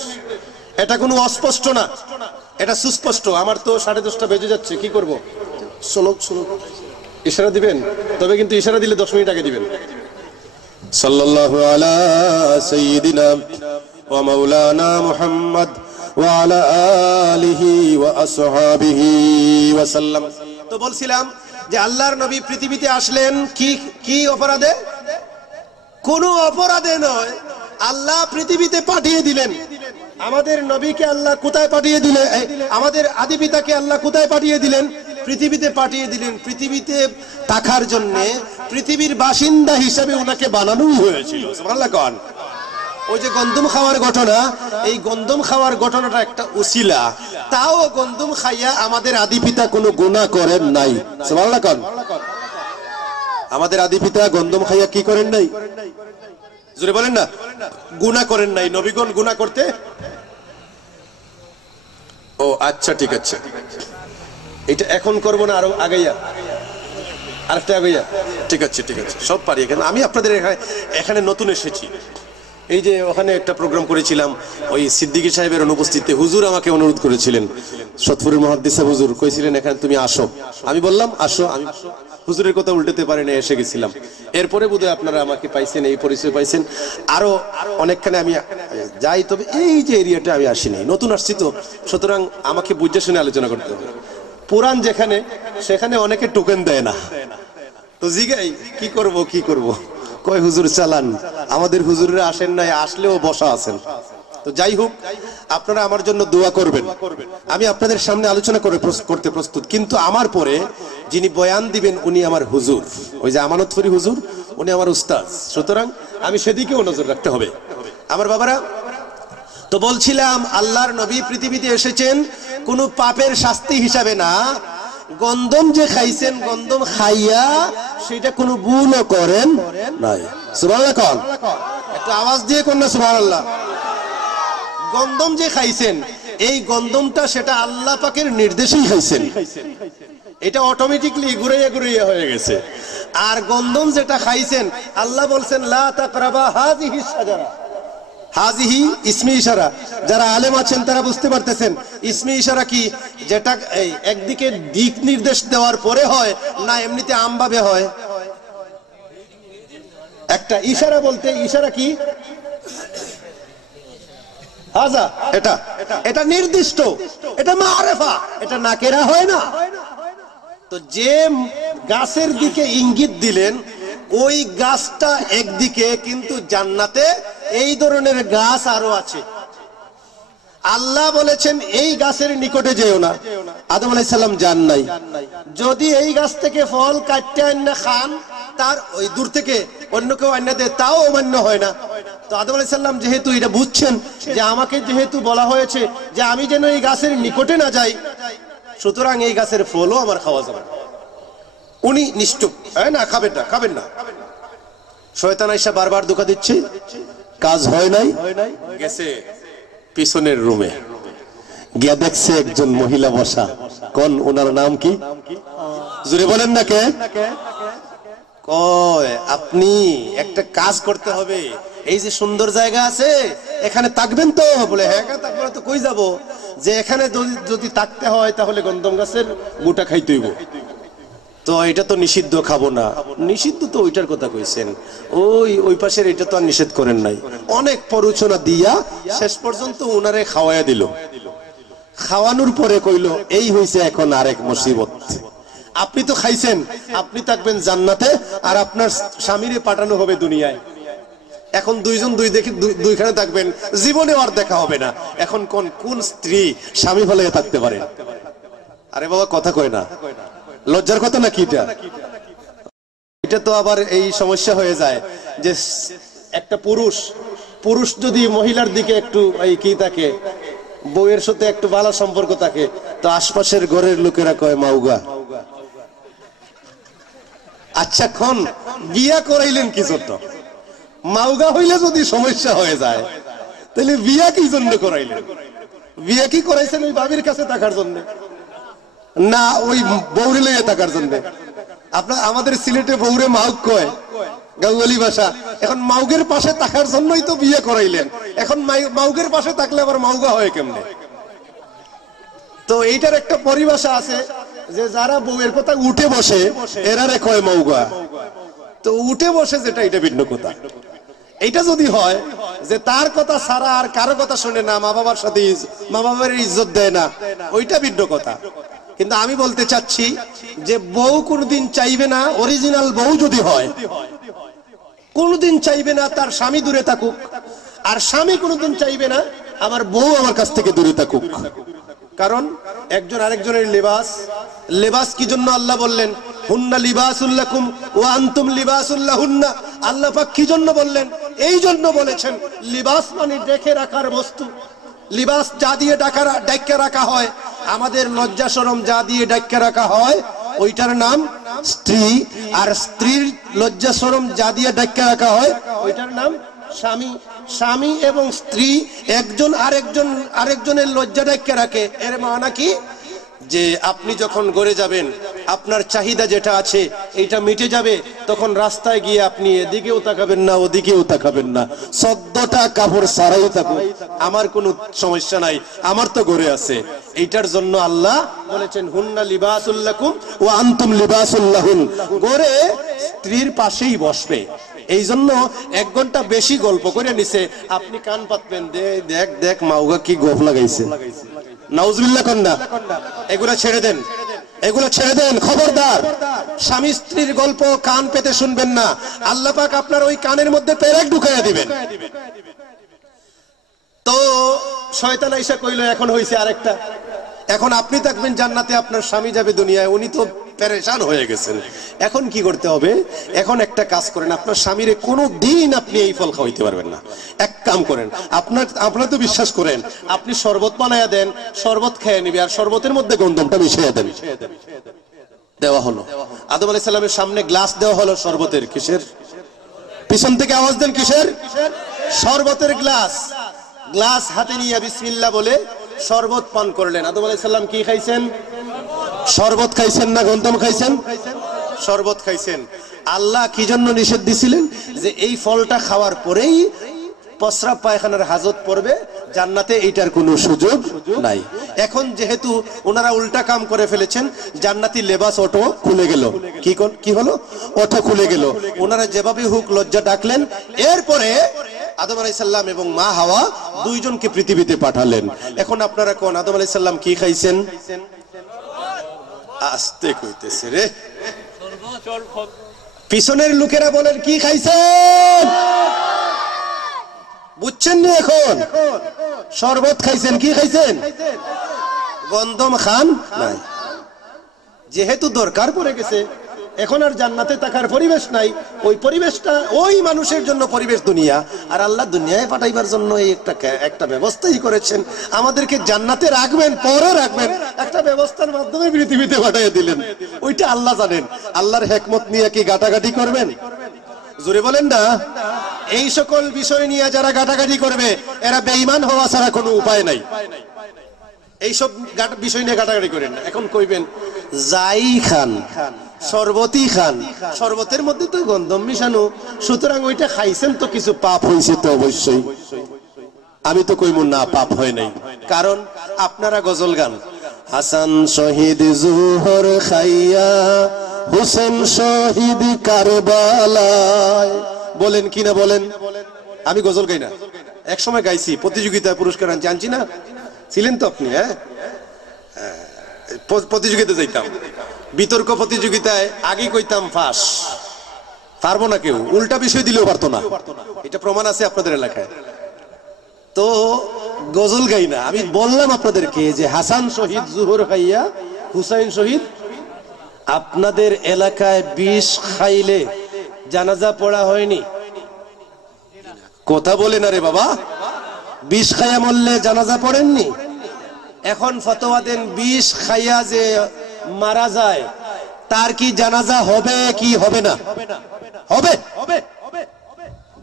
এটা কোনো অস্পষ্ট না, এটা সুস্পষ্ট। আমার তো 10:30 বেজে যাচ্ছে, কি করব? শোনক ইশারা দিবেন, তবে কিন্তু ইশারা দিলে 10 মিনিট আগে দিবেন। সাল্লাল্লাহু আলা সাইয়্যিদিনা ওয়া মাওলানা মুহাম্মদ ওয়া আলা আলিহি ওয়া আসহাবিহি ওয়া সাল্লাম। তো বলছিলাম যে আল্লাহর নবী পৃথিবীতে আসলেন কি অপরাধে? কোন অপরাধে নয়, আল্লাহ পৃথিবীতে পাঠিয়ে দিলেন। আমাদের নবীকে আল্লাহ কোথায় পাঠিয়ে দিলেন? আমাদের আদি পিতাকে আল্লাহ কোথায় পাঠিয়ে দিলেন? পৃথিবীতে পাঠিয়ে দিলেন। পৃথিবীতে থাকার জন্য পৃথিবীর বাসিন্দা হিসেবে ওনাকে বানানো হয়েছিল। সুবহানাল্লাহ কোন। ওই যে গন্ধম খাওয়ার ঘটনা, এই গন্ধম খাওয়ার ঘটনাটা একটা উসিলা, তাও গন্ধম খাইয়া আমাদের আদি পিতা কোনো গুনাহ করেন নাই। সুবহানাল্লাহ কোন। আমাদের আদি পিতা গন্ধম খাইয়া কি করেন নাই? জোরে বলেন না, গুনাহ করেন নাই। নবীগণ গুনাহ করতে? ও আচ্ছা, ঠিক আছে। এটা এখন করব না, আরো আগাইয়া, আরেকটা আগাইয়া? ঠিক আছে, ঠিক আছে, সব পারি। আমি আপনাদের এখানে নতুন এসেছি। এই যে ওখানে একটা প্রোগ্রাম করেছিলাম, ওই সিদ্দিকী সাহেবের অনুপস্থিতিতে হুজুর আমাকে অনুরোধ করেছিলেন, সতপুরের মুহাদ্দিস হুজুর কইছিলেন এখানে তুমি আসো। আমি বললাম আসো। আমি হুজুরের কথা উল্টাতে পারি না, এসে গেছিলাম। এরপরে বোধহয় আপনারা আমাকে পাইছেন, এই পরিচয় পাইছেন। আরো অনেকখানে আমি যাই, তবে এই যে এরিয়াটা আমি আসিনি, নতুন আসছি তো, সুতরাং আমাকে বুঝে শুনে আলোচনা করতে হবে। পুরান যেখানে, সেখানে অনেকে টোকেন দেয় না, তো জিগাই কি করব কয় হুজুর চালান। আমাদের হুজুররা আসেন নাই, আসলেও বসা আছেন। তো যাই হোক, আপনারা আমার জন্য দোয়া করবেন। আমি আপনাদের সামনে আলোচনা করতে প্রস্তুত, কিন্তু আমার পরে যিনি বয়ান দিবেন উনি আমার হুজুর, ওই যে আমানতফরি হুজুর, উনি আমার উস্তাদ। সুতরাং আমি সেদিকেও নজর রাখতে হবে। আমার বাবারা, তো বলছিলাম আল্লাহর নবী পৃথিবীতে এসেছেন কোনো পাপের শাস্তি হিসাবে না। গন্ধম যে খাইছেন, গন্ধম খাইয়া সেটা কোনো ভুলও করেন নাই। সুবহানাল্লাহ কোন, একটু আওয়াজ দিয়ে কোন না সুবহানাল্লাহ। গন্ধম যে খাইছেন, এই গন্ধমটা সেটা আল্লাহ পাকের নির্দেশেই খাইছেন, এটা অটোমেটিকলি ঘুরাইয়া হয়ে গেছে। আর গন্ধম যেটা খাইছেন, আল্লাহ বলছেন লা তাকরাবা হাযিহিস শাজারা। হাজিহি ইসমি ইশারা, যারা আলেম আছেন তারা বুঝতে পারতেছেন ইসমি ইশারা কি, যেটা একদিকে দিক নির্দেশ দেওয়ার পরে হয় না এমনিতে আমভাবে হয়। একটা ইশারা বলতে, ইশারা কি? হাজা, এটা নির্দিষ্ট, এটা মারেফা, এটা নাকেরা হয় না। তো যে গাছের দিকে ইঙ্গিত দিলেন, ওই গাছটা একদিকে, কিন্তু জান্নাতে এই ধরনের গাছ আরো আছে। আল্লাহ বলেছেন এই গাছের নিকটে যেও না। আদম আলাইহিস সালাম যান নাই। যদি এই গাছ থেকে ফল কাটতে আইনা খান, তার ওই দূর থেকে অন্য কেউ আইনা দেয়, তাও অমান্য হয় না। তো তো আদম আলাইহিস সালাম যেহেতু এটা বুঝছেন যে আমাকে যেহেতু বলা হয়েছে যে আমি যেন এই গাছের নিকটে না যাই, সুতরাং এই গাছের ফলও আমার খাওয়া যাবে না। উনি নিশ্চুপ, না খাবেন না। শয়তান আয়েশা বারবার ধোঁকা দিচ্ছে, কাজ হয় নাই, গেছে পিছনের রুমে গিয়া দেখছে একজন মহিলা বসা। কোন, ওনার নাম কি? জুড়ে বলেন না কে? কয় আপনি একটা কাজ করতে হবে, এই যে সুন্দর জায়গা আছে এখানে থাকবেন তো? বলে হ্যাঁ থাকবো, তো কই যাব? যে এখানে যদি থাকতে হয় তাহলে গন্ধম গাছের গোটা খাইতে হইব। তো এটা তো নিষিদ্ধ, খাবো না। নিষিদ্ধ তো ওইটার কথা কইছেন, ওই পাশের এটা তো আর নিষেধ করেন নাই। অনেক প্ররোচনা দিয়া শেষ পর্যন্ত উনারে খাওয়াইয়া দিল। খাওয়ানোর পরে কইল এই হইছে এখন আরেক মুসিবত, আপনি তো খাইছেন, আপনি থাকবেন জান্নাতে আর আপনার স্বামীরে পাঠানো হবে দুনিয়ায়। এখন দুইজন দুইখানে থাকবেন, জীবনে আর দেখা হবে না। এখন কোন স্ত্রী স্বামী হলে থাকতে পারে? আরে বাবা কথা কয় না, লজ্জার কথা নাকি এটা? তো আবার এই সমস্যা হয়ে যায় যে একটা পুরুষ যদি মহিলার দিকে একটু কি থাকে, বউয়ের সাথে একটু ভালো সম্পর্ক থাকে, তো আশপাশের ঘরের লোকেরা কয় মাউগা। আচ্ছা খন বিয়া করাইলেন কি জন্য? মাউগা হইলে যদি সমস্যা হয়ে যায় তাহলে বিয়া কি জন্য করাইলেন? বিয়া কি করাইছেন ওই বাবির কাছে থাকার জন্য না ওই বউরে লইয়া থাকার জন্য? আপনার আমাদের সিলেটে বউরে মাউগ কয়, গাঙ্গুলি ভাষা। এখন মাউগের পাশে থাকার জন্যই তো বিয়ে করাইলেন, এখন মাউগের পাশে থাকলে আবার মাউগা হয় কেমনে? তো এইটার একটা পরিভাষা আছে যে যারা বউয়ের কথা উঠে বসে এরারে কয় মাউগা। তো উঠে বসে যেটা, এটা ভিন্ন কথা। এইটা যদি হয় যে তার কথা ছাড়া আর কারো কথা শুনে না, মা বাবার সাথে মা বাবার ইজ্জত দেয় না, ওইটা ভিন্ন কথা। কিন্তু আমি বলতে চাচ্ছি যে বউ কোনদিন চাইবে না, অরিজিনাল বউ যদি হয় কোনদিন চাইবে না তার স্বামী দূরে থাকুক, আর স্বামী কোনদিন চাইবে না আমার বউ আমার কাছ থেকে দূরে থাকুক। কারণ একজন আরেকজনের লেবাস কি জন্য আল্লাহ বললেন? হুন্না লিবাসুল লাকুম ওয়া আনতুম লিবাসুল লাহুন্না। আল্লাহ পাক কি জন্য বললেন? এই জন্য বলেছেন লিবাস মানে ঢেকে রাখার বস্তু। লিবাস যা দিয়ে ঢাকা রাখা হয়, আমাদের লজ্জা শরম যা দিয়ে ঢাকা রাখা হয় ওইটার নাম স্ত্রী, আর স্ত্রীর লজ্জা শরম যা দিয়ে ঢাকা রাখা হয় ওইটার নাম স্বামী। স্বামী এবং স্ত্রী একজন আরেকজনের লজ্জা ঢাকা রাখে। এর মানে কি? যে আপনি যখন ঘরে যাবেন, আপনার চাহিদা যেটা আছে এইটা মিটে যাবে, তখন রাস্তায় গিয়ে আপনি এদিকেও তাকাবেন না ওদিকেও তাকাবেন না, 14টা কাপড় সারাই থাকুন, আমার কোনো সমস্যা নাই, আমার তো ঘরে আছে। এইটার জন্য আল্লাহ বলেছেন হুন্না লিবাসুল লাকুম ওয়া আনতুম লিবাসুল লাহুন। ঘরে স্ত্রীর পাশেই বসবে। এই জন্য 1 ঘন্টা বেশি গল্প করে নিছে, আপনি কান পাতবেন, দেখ মাউগা কি গোফ লাগাইছে। নাউজুবিল্লাহ কন্যা, এগুলা ছেড়ে দেন, খবরদার। স্বামী স্ত্রীর গল্প কান পেতে শুনবেন না, আল্লাহ পাক আপনার ওই কানের মধ্যে পেরেক ঢুকাইয়া দিবেন। তো শয়তান আইসা কইল এখন হইছে আরেকটা, এখন আপনি থাকবেন জান্নাতে, আপনার স্বামী যাবে দুনিয়ায়। উনি তো পেরেশান হয়ে গেছেন। এখন কি করতে হবে? এখন একটা কাজ করেন, আপনার স্বামীরে কোনো দিন আপনি এই ফল খাওয়াইতে পারবেন না। এক কাম করেন, আপনার তো বিশ্বাস করেন, আপনি শরবত বানায়া দেন, শরবত খেয়ে নিবে, আর শরবতের মধ্যে গন্ধমটা মিশিয়ে দেন। দেওয়া হলো, আদম আলাইহিস সালামের সামনে গ্লাস দেওয়া হলো শরবতের। কিসের? পিছন থেকে আওয়াজ দেন, কিসের? শরবতের গ্লাস হাতে নিয়ে বিসমিল্লাহ বলে শরবত পান করলেন। আদম আলাইহিস সালাম কি খাইছেন? শরবত খাইছেন না গন্ধম খাইছেন? শরবত খাইছেন। আল্লাহ কি জন্য নিষেধ দিছিলেন? যে এই ফলটা খাওয়ার পরেই প্রস্রাব পায়খানার হাজত পড়বে, জান্নাতে এইটার কোনো সুযোগ নাই। এখন যেহেতু ওনারা উল্টা কাম করে ফেলেছেন, জান্নাতি লেবাস অটো খুলে গেল। কি হলো? অটো খুলে গেল। ওনারা যেভাবে হুক লজ্জা ডাকলেন, এরপরে আদম আলাইহিস সালাম এবং মা হাওয়া দুইজনকে পৃথিবীতে পাঠালেন। এখন আপনারা কোন আদম আলাইহিস সালাম কি খাইছেন? আস্তে কইতেছে রে, পিছনের লোকেরা বলেন কি খাইছেন? বুঝছেন না? এখন শরবত খাইছেন। কি খাইছেন? গন্ধম খান নাই। যেহেতু দরকার পড়ে গেছে, এখন আর জান্নাতে থাকার পরিবেশ নাই, ওই পরিবেশটা ওই মানুষের জন্য পরিবেশ দুনিয়া, আর আল্লাহ দুনিয়ায় পাঠাইবার জন্য এই একটা ব্যবস্থাই করেছেন। আমাদেরকে জান্নাতে রাখবেন, পরে রাখবেন, একটা ব্যবস্থার মাধ্যমে পৃথিবীতে পাঠিয়ে দিলেন, ওইটা আল্লাহ জানেন। আল্লাহর হিকমত নিয়ে কি গাটাগাটি করবেন? জোরে বলেন না। এই সকল বিষয় নিয়ে যারা গাটাগাটি করবে এরা বেঈমান হওয়া ছাড়া কোনো উপায় নাই। এইসব বিষয় নিয়ে গাটাগাটি করেন না। এখন কইবেন যাই খান, শরবতই খান, শরবতের মধ্যে তো গন্ধম মিশানো, সুতরাং ওইটা খাইছেন তো কিছু পাপ হয়েছে তো অবশ্যই। আমি তো কইব না, পাপ হয় নাই, কারণ আপনারা গজল গান, হাসান শহীদ জোহর খাইয়া হুসেন শহীদ কারবালায়, বলেন কিনা বলেন? আমি গজল গাই না, এক সময় গাইছি, প্রতিযোগিতায় পুরস্কার আনছি না, ছিলেন তো আপনি? হ্যাঁ, প্রতিযোগিতা যাইতাম, বিতর্ক প্রতিযোগিতায় আগে কইতাম ফাঁস, পারবো না কেউ, উল্টা বিষয় দিলেও পারতো না, এটা প্রমাণ আছে আপনাদের এলাকায়। তো গজল গাই না, আমি বললাম আপনাদেরকে যে হাসান শহীদ জোহর খাইয়া হুসাইন শহীদ। আপনাদের এলাকায় বিষ খাইলে জানাজা পড়া হয়নি? কথা বলে না রে বাবা, বিষ খাইয়া মরলে জানাজা পড়েননি? এখন ফতোয়া দেন, বিষ খাইয়া যে মারা যায় তার কি জানাজা হবে কি হবে না? হবে।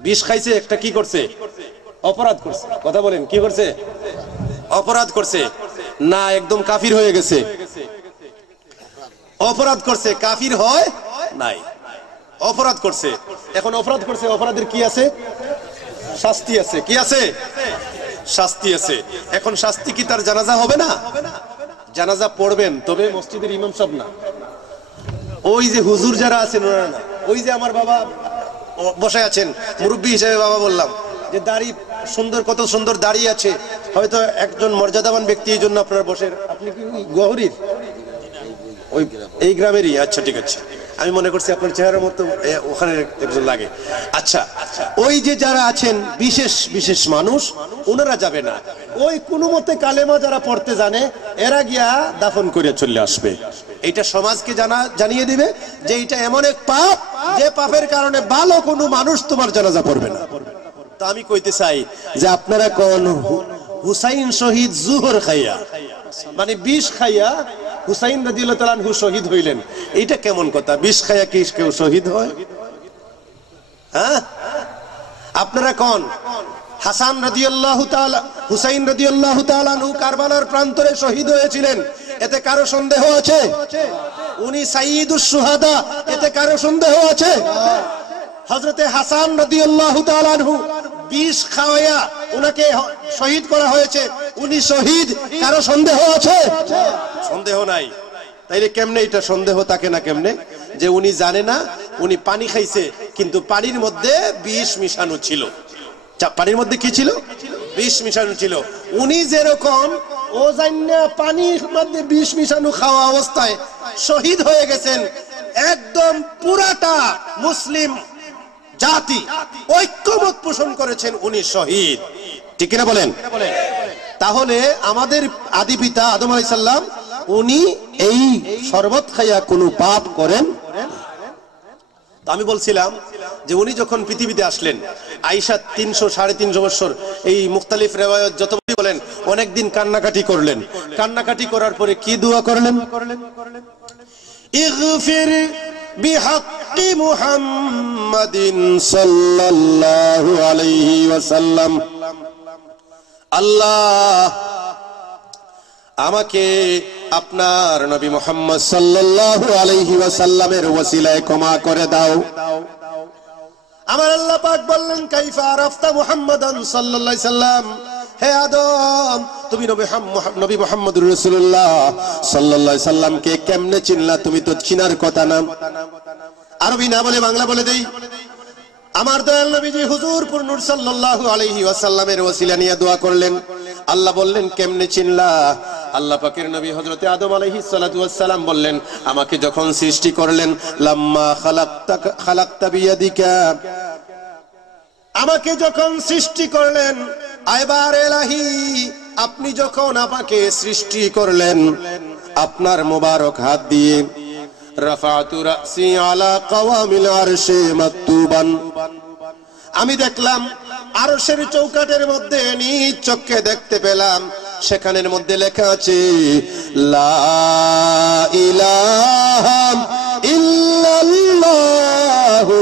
বিষ খাইছে, একটা কি করছে? অপরাধ করছে। কথা বলেন, কি করছে? অপরাধ করছে না, একদম কাফির হয়ে গেছে? অপরাধ করছে, কাফির হয় নাই, অপরাধ করছে। এখন অপরাধ করছে, অপরাধের কি আছে? শাস্তি আছে। কি আছে? শাস্তি আছে। এখন শাস্তি কি তার জানাজা হবে না? জানাজা পড়বেন, তবে মসজিদের ইমাম সাহেব না, ওই যে হুজুর যারা আছেন ওনারা না। ওই যে আমার বাবা বসে আছেন, মুরব্বী হিসেবে বাবা বললাম যে দাড়ি সুন্দর, কত সুন্দর দাড়ি আছে, হয়তো একজন মর্যাদাবান ব্যক্তি, এই জন্য আপনারা বসে। আপনি কি গহরির? ওই এই গ্রামেরই? আচ্ছা, ঠিক আছে, আমি মনে করছি আপনার চেহারার মতো ওখানে একজন লাগে। আচ্ছা, ওই যে যারা আছেন বিশেষ বিশেষ মানুষ, ওনারা যাবে না। ওই কোনো মতে কালেমা যারা পড়তে জানে এরা গিয়া দাফন করে চলে আসবে। এইটা সমাজকে জানিয়ে দিবে যে এটা এমন এক পাপ, যে পাপের কারণে ভালো কোনো মানুষ তোমার জানাজা পড়বে না। তো আমি কইতে চাই যে আপনারা কোন হুসাইন শহীদ জোহর খাইয়া, মানে বিষ খাইয়া হুসাইন রাদিয়াল্লাহু তাআলা আনহু শহীদ হইলেন, এইটা কেমন কথা? বিষ খাইয়া কি কেউ শহীদ হয়? হ্যাঁ, আপনারা কোন হাসান রাদিয়াল্লাহু তাআলা, হুসাইন রাদিয়াল্লাহু তাআলা আনহু কারবালার প্রান্তরে শহীদ হয়েছিলেন, এতে কারো সন্দেহ আছে? উনি সাইয়্যিদুশ শুহাদা, এতে কারো সন্দেহ আছে? হযরতে হাসান রাদিয়াল্লাহু তাআলা আনহু বিষ খাওয়ায়া উনাকে শহীদ করা হয়েছে, উনি শহীদ, কারো সন্দেহ আছে? সন্দেহ নাই। তাইলে কেমনে এটা সন্দেহ থাকে না? কেমনে? যে উনি জানে না, উনি পানি খাইছে, কিন্তু পানির মধ্যে বিষ মিশানো ছিল। পানির মধ্যে কি ছিল? বিষ মিশানো ছিল। উনি যেরকম ও জান্না পানির মধ্যে বিষ মিশানো খাওয়া অবস্থায় শহীদ হয়ে গেছেন, একদম পুরাটা মুসলিম জাতি ঐক্যমত পোষণ করেছেন, উনি শহীদ। ঠিক কিনা বলেন? তাহলে আমাদের আদি পিতা আদম আলাইহিস সালাম, উনি এই শরবত খাইয়া কোনো পাপ করেন? তো আমি বলছিলাম যে উনি যখন পৃথিবীতে আসলেন, আয়েশা 300-350 বছর এই মুখতালিফ রিওয়ায়াত যত বলেন, অনেকদিন কান্নাকাটি করলেন। কান্নাকাটি করার পরে কি দোয়া করলেন? ইগফির বিহাক্কি মুহাম্মাদিন সাল্লাল্লাহু আলাইহি ওয়াসাল্লাম, আল্লাহ আমাকে আপনার নবী মুহাম্মদ সাল্লাল্লাহু আলাইহি ওয়াসাল্লামের ওসিলায় ক্ষমা করে দাও। আমার আল্লাহ পাক বললেন, কাইফা আরাফতা মুহাম্মাদান সাল্লাল্লাহু আলাইহি সাল্লাম, হে আদম, তুমি নবী মুহাম্মদুর রাসূলুল্লাহ সাল্লাল্লাহু আলাইহি সাল্লামকে কেমনে চিনলা? তুমি তো চিনার কথা না। আরবি না বলে বাংলা বলে দেই। আমার দয়াল নবীজি হুজুর নূর সাল্লাল্লাহু আলাইহি ওয়াসাল্লামের ওসিলা নিয়ে দোয়া করলেন। আল্লাহ বললেন, কেমনে চিনলা? আল্লাহ পাকের নবী হযরতে আদম আলাইহিস সালাতু ওয়াস সালাম বললেন, আমাকে যখন সৃষ্টি করলেন, লাম্মা খালাকতা বিয়াদিকা, আমাকে যখন সৃষ্টি করলেন, আইবার এলাহি, আপনি যখন আমাকে সৃষ্টি করলেন আপনার মোবারক হাত দিয়ে, রাফাতু রাসি আলা কাওয়ামিল আরশি মাকতুবান, আমি দেখলাম আরশের চৌকাঠের মধ্যে নিজ চোখে দেখতে পেলাম সেখানের মধ্যে লেখা আছে লা ইলাহা ইল্লাল্লাহু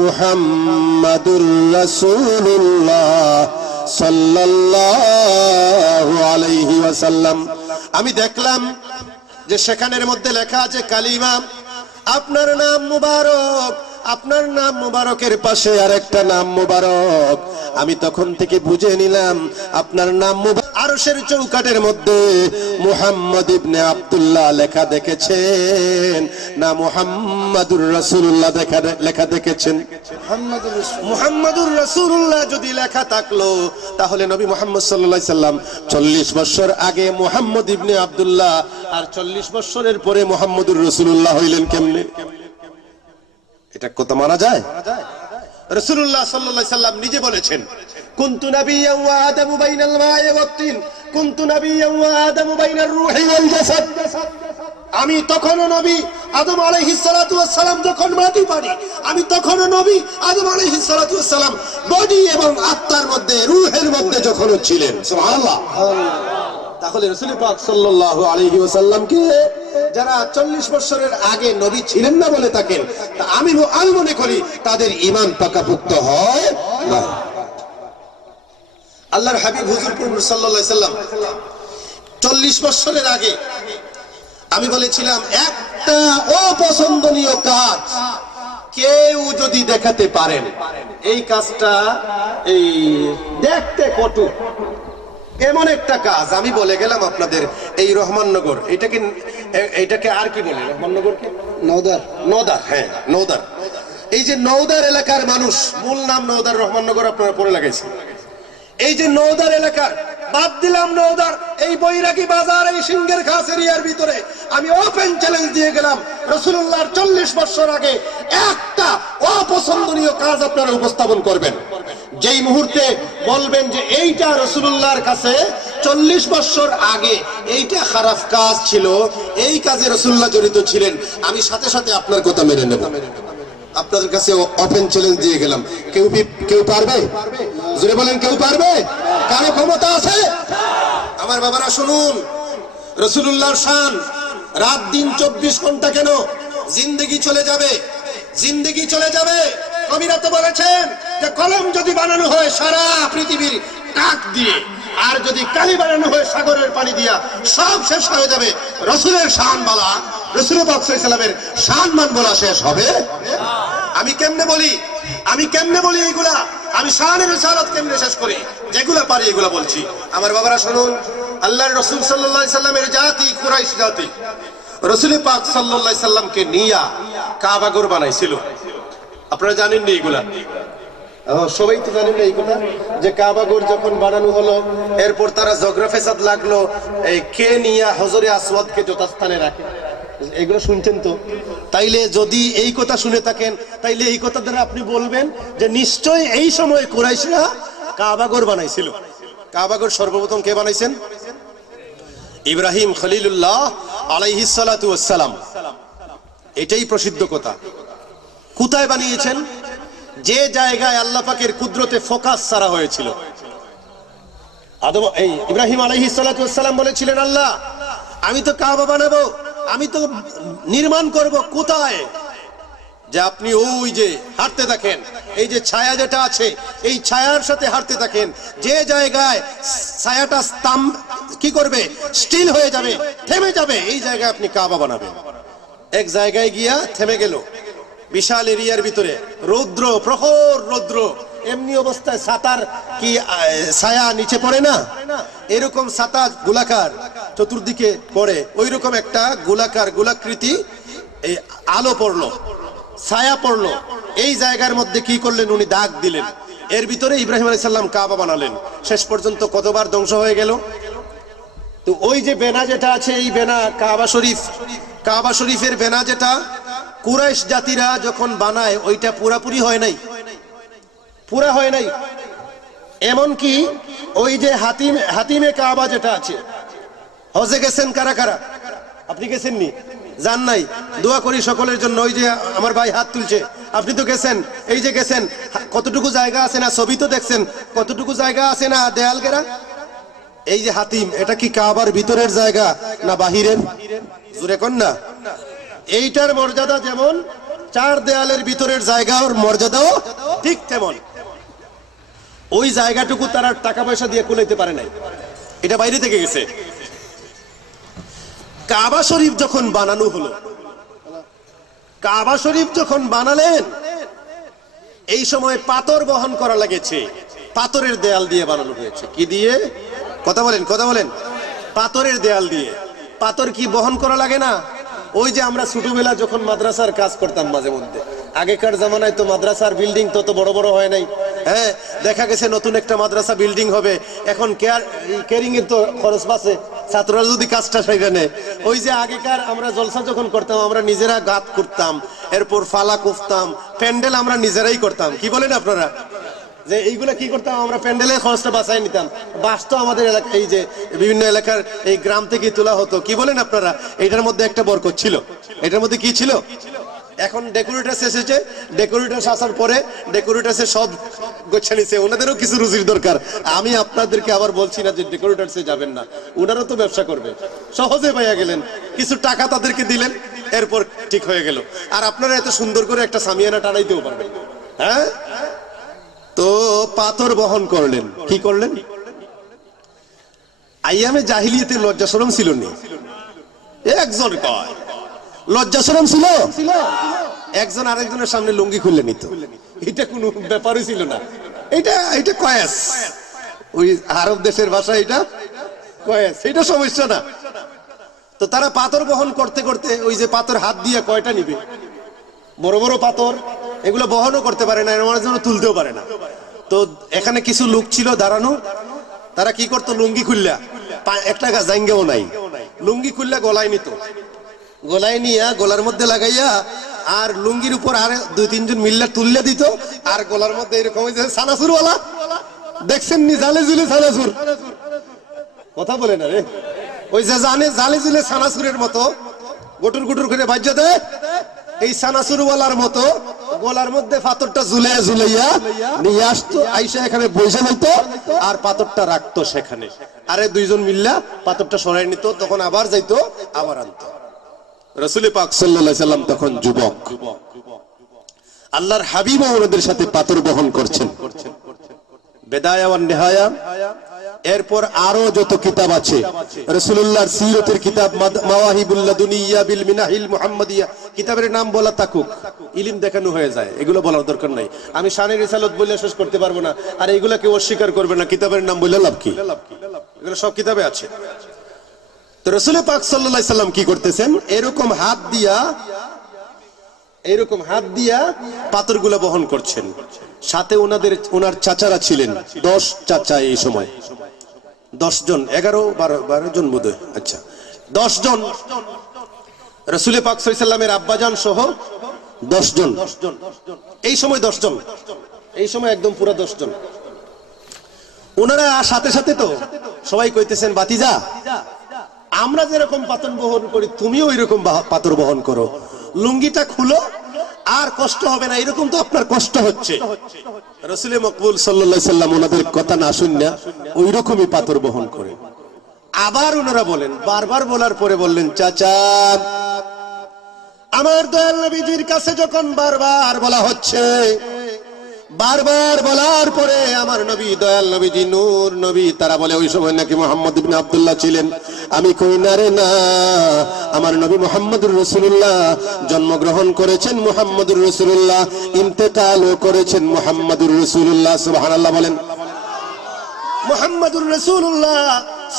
মুহাম্মাদুর রাসূলুল্লাহ সাল্লাল্লাহু আলাইহি ওয়াসাল্লাম। আমি দেখলাম যে সেখানের মধ্যে লেখা আছে কালিমা, আপনার নাম মুবারক, আপনার নাম মুবারকের পাশে আরেকটা নাম মুবারক। আমি তখন থেকে বুঝে নিলাম আপনার নাম মুবারক। আরশের চৌকাঠের মধ্যে মুহাম্মদ ইবনে আব্দুল্লাহ লেখা দেখেছেন না মুহাম্মাদুর রাসূলুল্লাহ লেখা দেখেছেন? মুহাম্মাদুর রাসূলুল্লাহ যদি লেখা থাকলো তাহলে নবী মুহাম্মদ সাল্লাল্লাহু আলাইহি সাল্লাম 40 বছর আগে মুহাম্মদ ইবনে আব্দুল্লাহ আর 40 বছরের পরে মুহাম্মাদুর রাসূলুল্লাহ হইলেন কেমনে? এটা কথা মানা যায়? রাসূলুল্লাহ সাল্লাল্লাহু আলাইহি সাল্লাম নিজে বলেছেন কুনতু নাবিয়্যান ওয়া আদামু বাইনাল মা'i ওয়াত তিন, কুনতু নাবিয়্যান ওয়া আদামু বাইনার রূহি ওয়াল জাসাদ। আমি তখনও নবী, আদম আলাইহিস সালাতু ওয়াস সালাম যখন মাটি পানি, আমি তখনও নবী, আদম আলাইহিস সালাতু ওয়াস সালাম বডি এবং আত্মার মধ্যে, রূহের মধ্যে যখন ছিলেন। সুবহানাল্লাহ। তাহলে রাসূল পাক সাল্লাল্লাহু আলাইহি ওয়াসাল্লামকে যারা 40 বছরের আগে নবী ছিলেন না বলে থাকেন, তা আমি মনে করি তাদের ঈমান পাকাপোক্ত হয় না। আল্লাহর হাবিব হুজুর সাল্লাল্লাহু আলাইহি সাল্লাম 40 বছরের আগে আমি বলেছিলাম একটা অপছন্দনীয় কাজ কেউ যদি দেখাতে পারেন, এই কাজটা এই দেখতে কটু, এমন একটা কাজ আমি বলে গেলাম আপনাদের এই রহমাননগর, এটাকে আর কি বলে রহমাননগরকে? নওদার। নওদার, হ্যাঁ নওদার। এই যে নওদার এলাকার মানুষ, মূল নাম নওদার, রহমাননগর আপনারা পরে লাগাইছেন। এই যে নওদার এলাকার, বাদ দিলাম নওদার, এই বৈরাগী বাজার, এই সিংহের খাস এরিয়ার ভিতরে আমি ওপেন চ্যালেঞ্জ দিয়ে গেলাম রাসূলুল্লাহর 40 বছর আগে একটা অপছন্দনীয় কাজ আপনারা উপস্থাপন করবেন। যেই মুহূর্তে বলবেন যে এইটা রাসূলুল্লাহর কাছে 40 বছর আগে এইটা খারাপ কাজ ছিল, এই কাজে রাসূলুল্লাহ জড়িত ছিলেন, আমি সাথে সাথে আপনার কথা মেনে নেব। আপনাদের কাছে ওপেন চ্যালেঞ্জ দিয়ে গেলাম। কেউ পারবে? জোরে বলেন, কেউ পারবে? কারো ক্ষমতা আছে? আমার বাবারা শুনুন, রাসূলুল্লাহর শান রাত দিন 24 ঘন্টা কেন, জিন্দেগি চলে যাবে, জিন্দেগি চলে যাবে। কবিরা তো বলেছেন যে কলম যদি বানানো হয় সারা পৃথিবীর কাক দিয়ে, আর যদি কালি বানানো হয় সাগরের পানি দিয়া, সব শেষ হয়ে যাবে। রাসূলের শান বলা, রাসূল পাক সাল্লাল্লাহু আলাইহি ওয়াসাল্লামের সম্মান বলা শেষ হবে? আমি কেমনে বলি এইগুলা? আমি শানের রিসালাত কেমনে শেষ করি? যেগুলা পারি এগুলা বলছি। আমার বাবারা শুনুন, আল্লাহর রাসূল সাল্লাল্লাহু আলাইহি সাল্লামের জাতি কুরাইশ জাতি রাসূল পাক সাল্লাল্লাহু আলাইহি সাল্লামকে নিয়া কাবা ঘর বানাইছিল। আপনারা জানেন না এইগুলা? সবাই তো জানেন না এই কথা, যে কাবা ঘর যখন বানানো হলো, এরপর তারা ঝগড়া ফেসাদ লাগলো, এই কে নিয়া হজরে আসওয়াদকে যথাস্থানে রাখে, এগুলো শুনছেন তো? তাইলে যদি এই কথা শুনে থাকেন, তাইলে এই কথা দ্বারা আপনি বলবেন যে নিশ্চয় এই সময় কুরাইশরা কাবা ঘর বানাইছিল। কাবা ঘর সর্বপ্রথম কে বানাইছেন? ইব্রাহিম খলিলুল্লাহ আলাইহিস সালাতু ওয়াস সালাম। এটাই প্রসিদ্ধ কথা। কোথায় বানিয়েছেন? যে জায়গায় আল্লাহ পাকের কুদরতে ফোকাস ছাড়া হয়েছিল। ইব্রাহিম আলাইহিস সালাতু ওয়াস সালাম বলেছিলেন, আল্লাহ আমি তো কাবা বানাবো, আমি তো নির্মাণ করব, কোথায়? যে আপনি ওই যে হাঁটতে থাকেন, এই যে ছায়া যেটা আছে, এই ছায়ার সাথে হাঁটতে থাকেন, যে জায়গায় ছায়াটা কি করবে, স্টিল হয়ে যাবে, থেমে যাবে, এই জায়গায় আপনি কাবা বানাবেন। এক জায়গায় গিয়া থেমে গেল, বিশাল এরিয়ার ভিতরে রৌদ্র, প্রখর রৌদ্র, এমনি অবস্থায় ছাতার কি ছায়া নিচে পড়ে না, এরকম ছাতা গোলাকার চতুর্দিকে পড়ে, ওই রকম একটা গোলাকৃতি এই আলো পড়লো, ছায়া পড়লো, এই জায়গার মধ্যে কি করলেন, উনি দাগ দিলেন, এর ভিতরে ইব্রাহিম আলাইহিস সালাম কাবা বানালেন। শেষ পর্যন্ত কতবার ধ্বংস হয়ে গেল? তো ওই যে বেনা যেটা আছে, এই বেনা কাবা শরীফের বেনা যেটা কুরাইশ জাতিরা যখন বানায়, ওইটা পুরাপুরি হয় নাই, পুরা হয় নাই। এমনকি ওই যে হাতিমে কাবা যেটা আছে, হজে গেছেন কারা কারা? আপনি গেছেননি? যান নাই? দোয়া করি সকলের জন্য। ওই যে আমার ভাই হাত তুলছে, আপনি তো গেছেন, এই যে গেছেন, কতটুকু জায়গা আছে না, ছবি তো দেখছেন, কতটুকু জায়গা আছে না দেয়াল ঘেরা? এই যে হাতিম, এটা কি কাবার ভিতরের জায়গা না বাহিরের? জোরে কোন না। এইটার মর্যাদা যেমন চার দেয়ালের ভিতরের জায়গার মর্যাদাও ঠিক তেমন। ওই জায়গাটুকু তারা টাকা পয়সা দিয়ে কুলাইতে পারে নাই, এটা বাইরে থেকে গেছে। কাবা শরীফ যখন বানানো হলো, কাবা শরীফ যখন বানালেন, এই সময় পাথর বহন করা লাগেছে। পাথরের দেয়াল দিয়ে বানানো হয়েছে। কি দিয়ে? কথা বলেন, কথা বলেন। পাথরের দেয়াল দিয়ে। পাথর কি বহন করা লাগে না? ওই যে আমরা ছোটবেলা যখন মাদ্রাসার কাজ করতাম মাঝে মধ্যে, আগেকার জামানায় তো মাদ্রাসার বিল্ডিং তত বড় বড় হয় নাই। হ্যাঁ, দেখা গেছে নতুন একটা মাদ্রাসা বিল্ডিং হবে, এখন কেয়ারিং এর তো খরচ বাঁচে, ছাত্ররা যদি কাজটা সেরে নেয়। ওই যে আগেকার আমরা জলসা যখন করতাম, আমরা নিজেরা গাঁত করতাম, এরপর ফালা কুফতাম, প্যান্ডেল আমরা নিজেরাই করতাম। কি বলেন আপনারা? যে এইগুলা কি করতাম আমরা, প্যান্ডেলের খরচটা বাঁচাই নিতাম। বাস তো আমাদের এলাকা, এই যে বিভিন্ন এলাকার এই গ্রাম থেকে তোলা হতো। কি বলেন আপনারা? এইটার মধ্যে একটা বরকত ছিল। এটার মধ্যে কি ছিল? এখন ডেকোরেটার্স এসেছে, ডেকোরেটার্স আসার পরে ডেকোরেটার্সে সব গোছা নিছে, ওনাদেরও কিছু রুজির দরকার। আমি আপনাদেরকে আবার বলছি না যে ডেকোরেটার্সে যাবেন না, ওনারও তো ব্যবসা করবে। সহজে পাইয়া গেলেন, কিছু টাকা তাদেরকে দিলেন, এরপর ঠিক হয়ে গেল। আর আপনারা এত সুন্দর করে একটা সামিয়ানা টানাইতেও পারবেন। হ্যাঁ, তো পাথর বহন করলেন। কি করলেন? আইয়ামে জাহিলিয়াতে লজ্জা শরম ছিল না। একজন কয় লজ্জা শরম ছিল, একজন আরেকজনের সামনে লুঙ্গি খুলে নিত, এটা কোনো ব্যাপারই ছিল না। এটা কয়েস, ওই আরব দেশের ভাষা, এটা কয়েস, এটা সমস্যা না। তো তারা পাথর বহন করতে করতে, ওই যে পাথর হাত দিয়ে কয়টা নিবে, বড় বড় পাথর, এগুলো বহনও করতে পারে না, এর জন্য তুলতেও পারে না। তো এখানে কিছু লোক ছিল দাঁড়ানো, তারা কি করতো, লুঙ্গি খুললা, একটা জাঙ্গেও নাই, লুঙ্গি খুললা গলায় নিত, গলায় নিয়া গলার মধ্যে লাগাইয়া আর লুঙ্গির উপর আর দুই তিনজন মিল্লা তুললে দিত, আর গলার মধ্যে এরকম সানাসুর ওয়ালা, দেখছেন নি জালে জুলে সানাসুর? কথা বলে না রে, ওই যে জানে জালে জুলে সানাসুরের মতো গুটুর গুটুর করে বাজ্য দেয়, এই সানাসুর ওয়ালার মতো গলার মধ্যে পাথরটা ঝুলাইয়া ঝুলাইয়া নিয়ে আসতো, আইসা এখানে বসে নিত আর পাথরটা রাখতো সেখানে, আরে দুইজন মিল্লা পাথরটা সরাই নিত, তখন আবার যাইতো, আবার আনতো। রাসূল পাক সাল্লাল্লাহু আলাইহি সাল্লাম তখন যুবক, আল্লাহর হাবিব ওনাদের সাথে পাথর বহন করছেন। বেদায়া ওয়ান নিহায়া, এরপর আরো যত কিতাব আছে, রাসূলুল্লাহর সিরতের কিতাব, মাওয়াহিবুল লাদুনিয়া বিল মিনাহিল মুহাম্মাদিয়া, কিতাবের নাম বলা থাকুক, ইলম দেখানো হয়ে যায়, এগুলো বলার দরকার নাই। আমি শানে রিসালাত বলে শেষ করতে পারবো না, আর এইগুলা কেউ অস্বীকার করবে না, কিতাবের নাম বলে লাভ কি? এগুলো সব কিতাবে আছে। তো রাসূল পাক সাল্লাল্লাহু আলাইহি সাল্লাম কি করতেছেন, এরকম হাত দিয়া পাথরগুলো বহন করছেন। সাথে ওনার চাচারা ছিলেন 10 চাচা, এই সময় 10 জন, 11-12 জন বোধহয়, আচ্ছা 10 জন, রাসূল পাক সাল্লাল্লাহু আলাইহি সাল্লামের আব্বাজান সহ 10 জন, এই সময় 10 জন, এই সময় একদম পুরো 10 জন। ওনারা সাথে সাথে তো সবাই কইতেছেন, বাতিজা আমরা যেরকম পাথর বহন করি তুমিও ওইরকম পাথর বহন করো, লুঙ্গিটা খুলো আর কষ্ট হবে না, এরকম তো আপনার কষ্ট হচ্ছে। রাসূল মকবুল সাল্লাল্লাহু আলাইহি সাল্লাম ওনাদের কথা না শুনিয়া ওইরকমই পাথর বহন করে। আবার ওনারা বলেন, বারবার বলার পরে বললেন, চাচা আমার দয়াল নবীজির কাছে যখন বারবার বলা হচ্ছে, বারবার বলার পরে আমার নবী, দয়াল নবীজি নূর নবী, তারা বলে ওই সময় নাকি মুহাম্মদ ইবনে আব্দুল্লাহ ছিলেন। আমি কই না রে না, আমার নবী মুহাম্মদুর রাসূলুল্লাহ জন্মগ্রহণ করেছেন মুহাম্মদুর রাসূলুল্লাহ, ইন্তেকালও করেছেন মুহাম্মদুর রাসূলুল্লাহ। সুবহানাল্লাহ বলেন। মুহাম্মদুর রাসূলুল্লাহ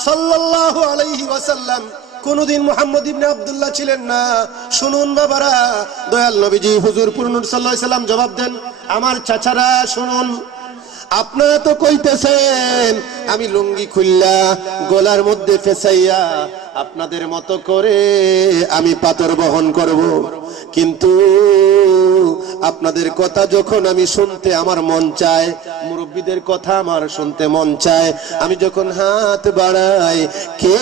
সাল্লাল্লাহু আলাইহি ওয়াসাল্লাম কোনদিন মুহাম্মদ ইবনে আব্দুল্লাহ ছিলেন না। শুনুন বাবারা, দয়াল নবীজি হুজুর পুরনুর সাল্লাল্লাহু আলাইহি সাল্লাম জবাব দেন, আমার চাচারা শুনুন, আপনারা তো কইতেছেন আমি লুঙ্গি খুললা গলার মধ্যে ফেসাইয়া আপনাদের মতো করে আমি পাথর বহন করব, কিন্তু আপনাদের কথা যখন আমি শুনতে আমার মন চায়, মুরব্বীদের কথা আমার শুনতে মন চায়, আমি যখন হাত বাড়াই কে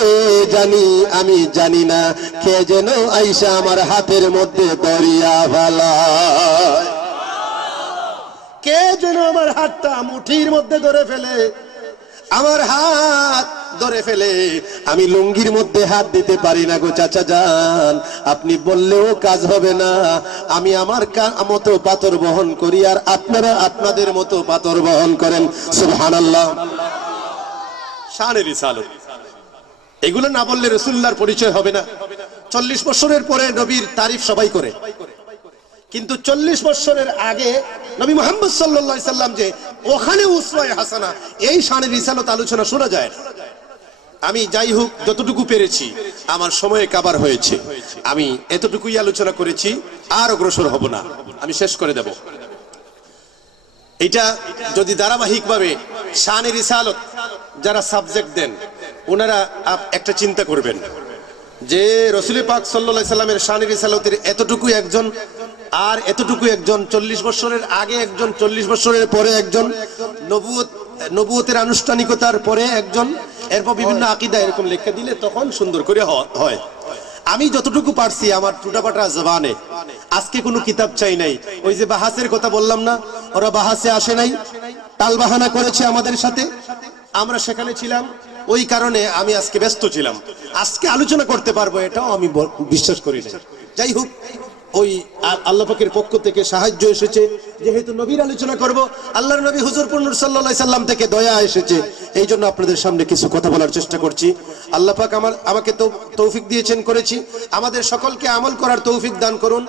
জানি আমি জানি না কে যেন আইসা আমার হাতের মধ্যে দরিয়া ফেলায়, কে যেন আমার হাতটা মুঠির মধ্যে ধরে ফেলে, আমার হাত ধরে ফেলে, আমি লুঙ্গির মধ্যে হাত দিতে পারি না গো চাচা যান, আপনি বললেও কাজ হবে না, আমি আমার মতো পাথর বহন করি আর আপনারা আপনাদের মতো পাথর বহন করেন। সুবহানাল্লাহ। শানে রিসালাত, এগুলো না বললে রাসূলুল্লাহর পরিচয় হবে না। 40 বছরের পরে নবীর তারিফ সবাই করে, কিন্তু 40 বছরের আগে নবী মুহাম্মদ সাল্লাল্লাহু আলাইহি সাল্লাম যে ওখানে উসওয়ায়ে হাসানা, এই শানে রিসালাত আলোচনা শোনা যায়। আমি যাই হোক যতটুকু পেরেছি, আমার সময়ে কাবার হয়েছে, আমি এতটুকুই আলোচনা করেছি, আর অগ্রসর হব না, আমি শেষ করে দেব। এটা যদি ধারাবাহিকভাবে শানে রিসালাত যারা সাবজেক্ট দেন ওনারা একটা চিন্তা করবেন যে রাসূল পাক সাল্লাল্লাহু আলাইহি সাল্লামের শানে রিসালাতের এতটুকু একজন আর এতটুকু একজন, 40 বছরের আগে একজন, 40 বছরের পরে একজন, নবুয়তের আনুষ্ঠানিকতার পরে একজন, এরপর বিভিন্ন আকীদা এরকম লেখা দিলে তখন সুন্দর করে হয়। আমি যতটুকু পারছি আমার টুটাপাটা জবানে, আজকে কোনো কিতাব চাই নাই। ওই যে বাহাসের কথা বললাম না, ওরা বাহাসে আসে নাই, টালবাহানা করেছে আমাদের সাথে, আমরা সেখানে ছিলাম, ওই কারণে আমি আজকে ব্যস্ত ছিলাম। আজকে আলোচনা করতে পারবো এটাও আমি বিশ্বাস করি না। যাই হোক, ওই আল্লাহ পাকের পক্ষ থেকে সাহায্য এসেছে, যেহেতু নবীর আলোচনা করব, আল্লাহর নবী হুজুর নূর সাল্লাল্লাহু আলাইহি সাল্লাম থেকে দয়া এসেছে, এই জন্য আপনাদের সামনে কিছু কথা বলার চেষ্টা করছি। আল্লাহ পাক আমাকে তো তৌফিক দিয়েছেন, করেছি, আমাদের সকলকে আমল করার তৌফিক দান করুন।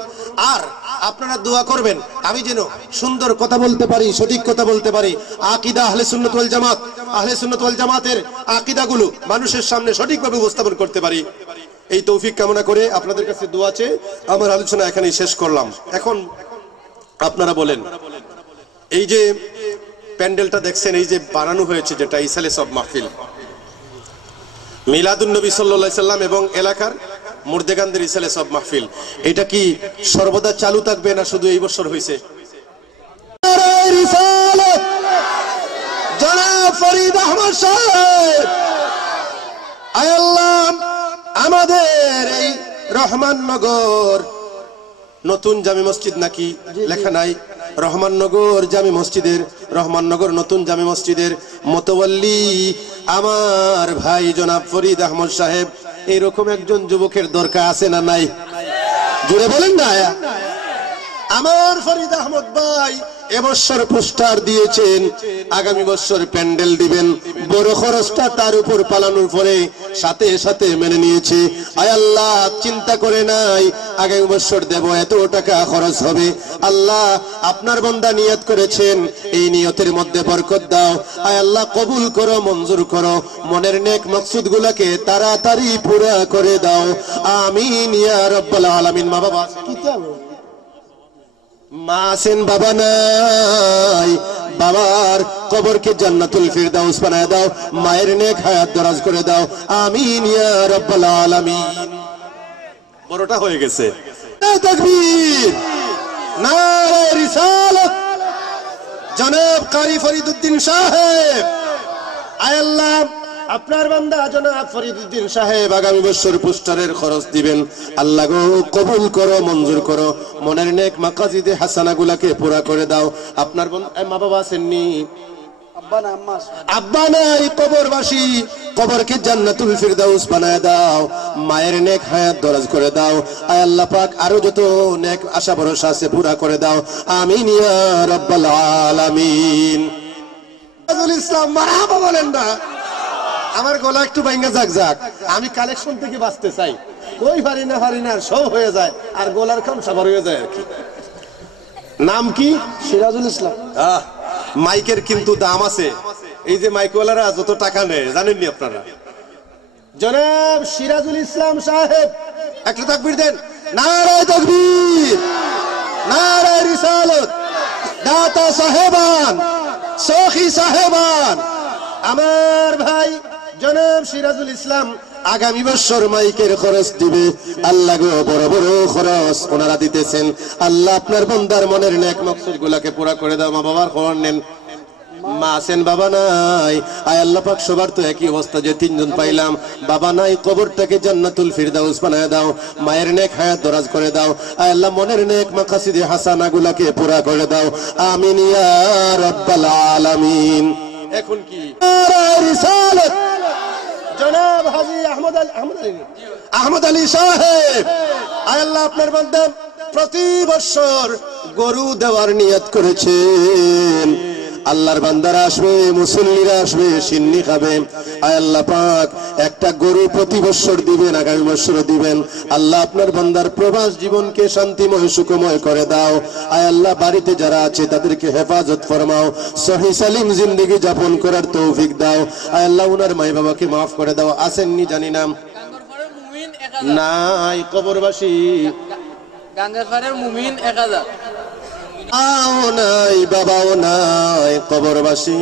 আর আপনারা দোয়া করবেন আমি যেন সুন্দর কথা বলতে পারি, সঠিক কথা বলতে পারি, আকীদা আহলে সুন্নাত ওয়াল জামাত, আহলে সুন্নাত ওয়াল জামাতের আকীদাগুলো মানুষের সামনে সঠিকভাবে উপস্থাপন করতে পারি, এই তৌফিক কামনা করে আপনাদের কাছে দোয়া চেয়ে আমার আলোচনা এখানেই শেষ করলাম। এখন আপনারা বলেন, এই যে প্যান্ডেলটা দেখছেন, এই যে বানানো হয়েছে, যেটা ইসালে সব মাহফিল, মিলাদুন নবী সাল্লাল্লাহু আলাইহি সাল্লাম এবং এলাকার মুর্দেগানদের ইসালে সব মাহফিল, এটা কি সর্বদা চালু থাকবে না শুধু এই বছর হয়েছে? জনাব ফরিদ আহমদ সাহেব, আয় আল্লাহ, আমাদের এই রহমাননগর নতুন জামি মসজিদ নাকি লেখা নাই, রহমাননগর জামি মসজিদের, রহমাননগর নতুন জামি মসজিদের মোতাওয়াল্লি আমার ভাই জনাব ফরিদ আহমদ সাহেব, এইরকম একজন যুবকের দরকার আছে না নাই? জুড়ে বলেন না। আমার ফরিদ আহমদ ভাই এবছর পোস্টার দিয়েছেন, আগামী বছর প্যান্ডেল দিবেন, বড় খরচটা তার উপর পালানোর পরে সাথে সাথে মেনে নিয়েছে। আয় আল্লাহ, চিন্তা করে নাই আগামী বছর দেব, এত টাকা খরচ হবে। আল্লাহ, আপনার বান্দা নিয়ত করেছেন, এই নিয়তের মধ্যে বরকত দাও। আয় আল্লাহ, কবুল করো, মঞ্জুর করো, মনের নেক মাকসুদ গুলাকে তাড়াতাড়ি পুরা করে দাও। আমিন ইয়া রাব্বাল আলামিন। মা বাবা মা আছেন, বাবা নাই, বাবার কবরকে জান্নাতুল ফিরদাউস বানায় দাও, মায়ের নেক হায়াত দরাজ করে দাও। আমিন ইয়া রাব্বাল আলামিন। বড়টা হয়ে গেছে, তাকবীর, নারে রিসালাত, জনাব কারি ফরিদউদ্দিন সাহেব। আয় আল্লাহ, আপনার বান্দা জনাব ফরিদউদ্দিন সাহেব আগামী বছর পোস্টারের খরচ দিবেন। আল্লাহ গো, কবুল করো, মঞ্জুর করো, মনের নেক মাকাসিদে হাসানা গুলাকে পুরা করে দাও। আপনার মা বাবা আছেননি? আব্বা নাই, কবরবাসী, কবরকে জান্নাতুল ফিরদাউস বানায় দাও, মায়ের নেক হায়াত দরাজ করে দাও। আয় আল্লাহ পাক, আরো যত নেক আশা ভরসা আছে পুরা করে দাও। আমিন ইয়া রাব্বাল আলামিন। ইসলাম মারহাবা বলেন না? আমার গলা একটু ভাঙ্গা যাক যাক, আমি কালেকশন থেকে বাঁচতে চাই, কই পারি না সব হয়ে যায়, আর গলার কাম সবার হয়ে যায় আর কি। নাম কি? সিরাজুল ইসলাম। মাইকের কিন্তু দাম আছে, এই যে মাইকওয়ালারা যত টাকা নেয় জানেননি আপনারা? জনাব সিরাজুল ইসলাম সাহেব, একটা তাকবীর দেন। নারে তাকবীর, নারে রিসালাত, দাতা সাহেবান, সখী সাহেবান, আমার ভাই জনাব সিরাজুল ইসলাম আগামী বছর মাইকের খরচ দিবে। আল্লাহ গো, বড় বড় খরচ ওনারা দিতেছেন। আল্লাহ আপনার বান্দার মনের নেক মকসদ গুলাকে পুরা করে দাও। মা বাবার খবর নেন, মা আছেন, বাবা নাই। আয় আল্লাহ পাক, সবার তো একই অবস্থা যে তিনজন পাইলাম, বাবা নাই, কবরটাকে জান্নাতুল ফিরদাউস বানায় দাও। মায়ের নেক হায়াত দরাজ করে দাও। আয় আল্লাহ মনের নেক মাকাসিদে হাসানা গুলাকে পুরা করে দাও। আমিন ইয়া রাব্বাল আলামিন। এখন কি রিসালাত জনাব হাজী আহমদ আলী সাহেব, আয় আল্লাহ আপনার বান্দা প্রতি বছর গরু দেওয়ার নিয়ত করেছেন। আল্লাহর বান্দারা আসবে, মুসল্লিরা আসবে, সিন্নি খাবে। আয় আল্লাহ পাক একটা গরু প্রতি বছর দিবেন, আগামী বছরও দিবেন। আল্লাহ আপনার বান্দার প্রবাস জীবনকে শান্তিময় সুখময় করে দাও। আয় আল্লাহ বাড়িতে যারা আছে তাদেরকে হেফাজত ফরমাও, সহি সালিম জিন্দেগি যাপন করার তৌফিক দাও। আয় আল্লাহ উনার মাই বাবাকে মাফ করে দাও। আসেননি জানি না, নাই কবরবাসী গাঙ্গারপাড়ের মুমিন 1000, আও নাই, বাবাও নাই, কবরবাসী।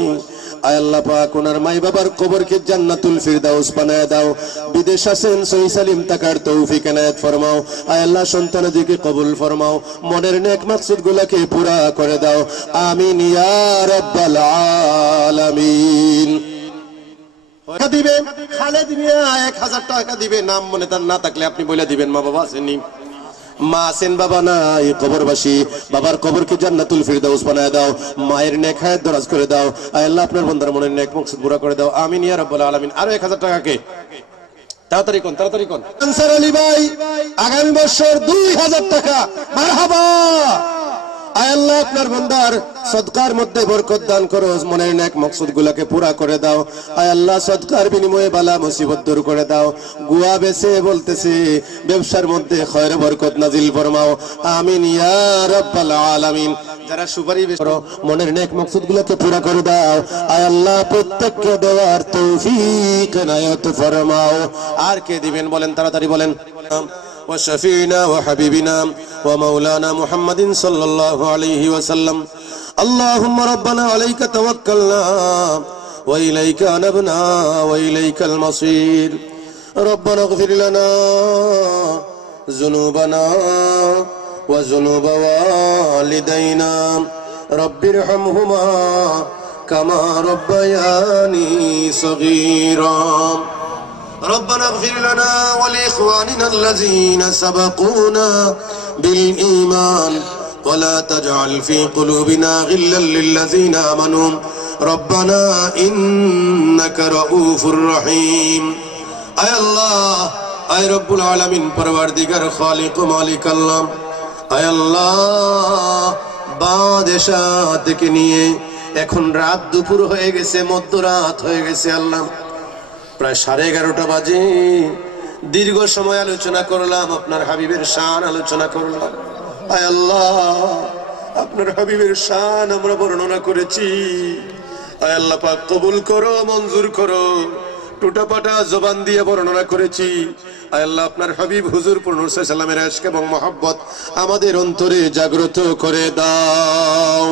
আয় আল্লাহ পাক ওনার মাই বাবার কবরকে জান্নাতুল ফিরদাউস বানায় দাও। বিদেশ আছেন, সহি সালিম থাকার তৌফিক এনায়েত ফরমাও। আয় আল্লাহ সন্তানাদিকে কবুল ফরমাও, মনের নেক মাকসুদ গুলাকে পুরা করে দাও। আমিন ইয়া রাব্বাল আলামিন। দিবে খালেদ মিয়া 1000 টাকা দিবে। নাম মনে তার না থাকলে আপনি বলে দিবেন। মা বাবা আসেননি, মা আছেন, বাবা নাই, কবরবাসী। বাবার কবরকে জান্নাতুল ফিরদাউস বানায় দাও। মায়ের নেক হায়াত দরাজ করে দাও। আয় আল্লাহ আপনার বান্দার মনের নেক মাকসুদ পুরা করে দাও। আমিন ইয়া রাব্বাল আলামিন। আরো 1000 টাকা কে? তাড়াতাড়ি কোন, তাড়াতাড়ি কোন। আনসার আলী ভাই আগামী বছর 2000 টাকা। মারহাবা। আয় আল্লাহ আপনার বান্দার সদকার মধ্যে বরকত দান করো, মনের নেক মাকসুদ গুলাকে পুরা করে দাও। আয় আল্লাহ সদকার বিনিময়ে বালা মুসিবত দূর করে দাও। গুয়া বেচে বলতেছে ব্যবসার মধ্যে খয়র বরকত নাজিল ফরমাও। আমিন ইয়া রাব্বাল আলামিন। যারা সুপারি করো, মনের নেক মাকসুদ গুলাকে পুরা করে দাও। আয় আল্লাহ প্রত্যেককে দেওয়ার তৌফিক এনায়েত ফরমাও। আর কে দিবেন বলেন, তাড়াতাড়ি বলেন। وشفينا وحبيبنا ومولانا محمد صلى الله عليه وسلم. اللهم ربنا عليك توكلنا وإليك أنبنا وإليك المصير. ربنا اغفر لنا ذنوبنا وذنوب والدينا رب ارحمهما كما ربياني صغيرا. ربنا اغفر لنا ولإخواننا الذين سبقونا بالإيمان ولا تجعل في قلوبنا غلا للذين آمنوا ربنا إنك رؤوف رحيم. أي الله أي رب العالمين پروردگار خالق مالك الله. أي الله বাদশাহ থেকে নিয়ে এখন রাত দুপুর হয়ে গেছে, মধ্যরাত হয়ে গেছে। আল্লাহ প্রায় 11:30 বাজে। দীর্ঘ সময় আলোচনা করলাম, আপনার হাবিবের শান আলোচনা করলাম। আয় আল্লাহ আপনার হাবিবের শান আমরা বর্ণনা করেছি। আয় আল্লাহ পাক কবুল করো, মঞ্জুর করো। টুটাপাটা জবান দিয়ে বর্ণনা করেছি। আয় আল্লাহ আপনার হাবিব হুজুর সাল্লাল্লাহু আলাইহি ওয়াসাল্লামের ইশক এবং মহব্বত আমাদের অন্তরে জাগ্রত করে দাও।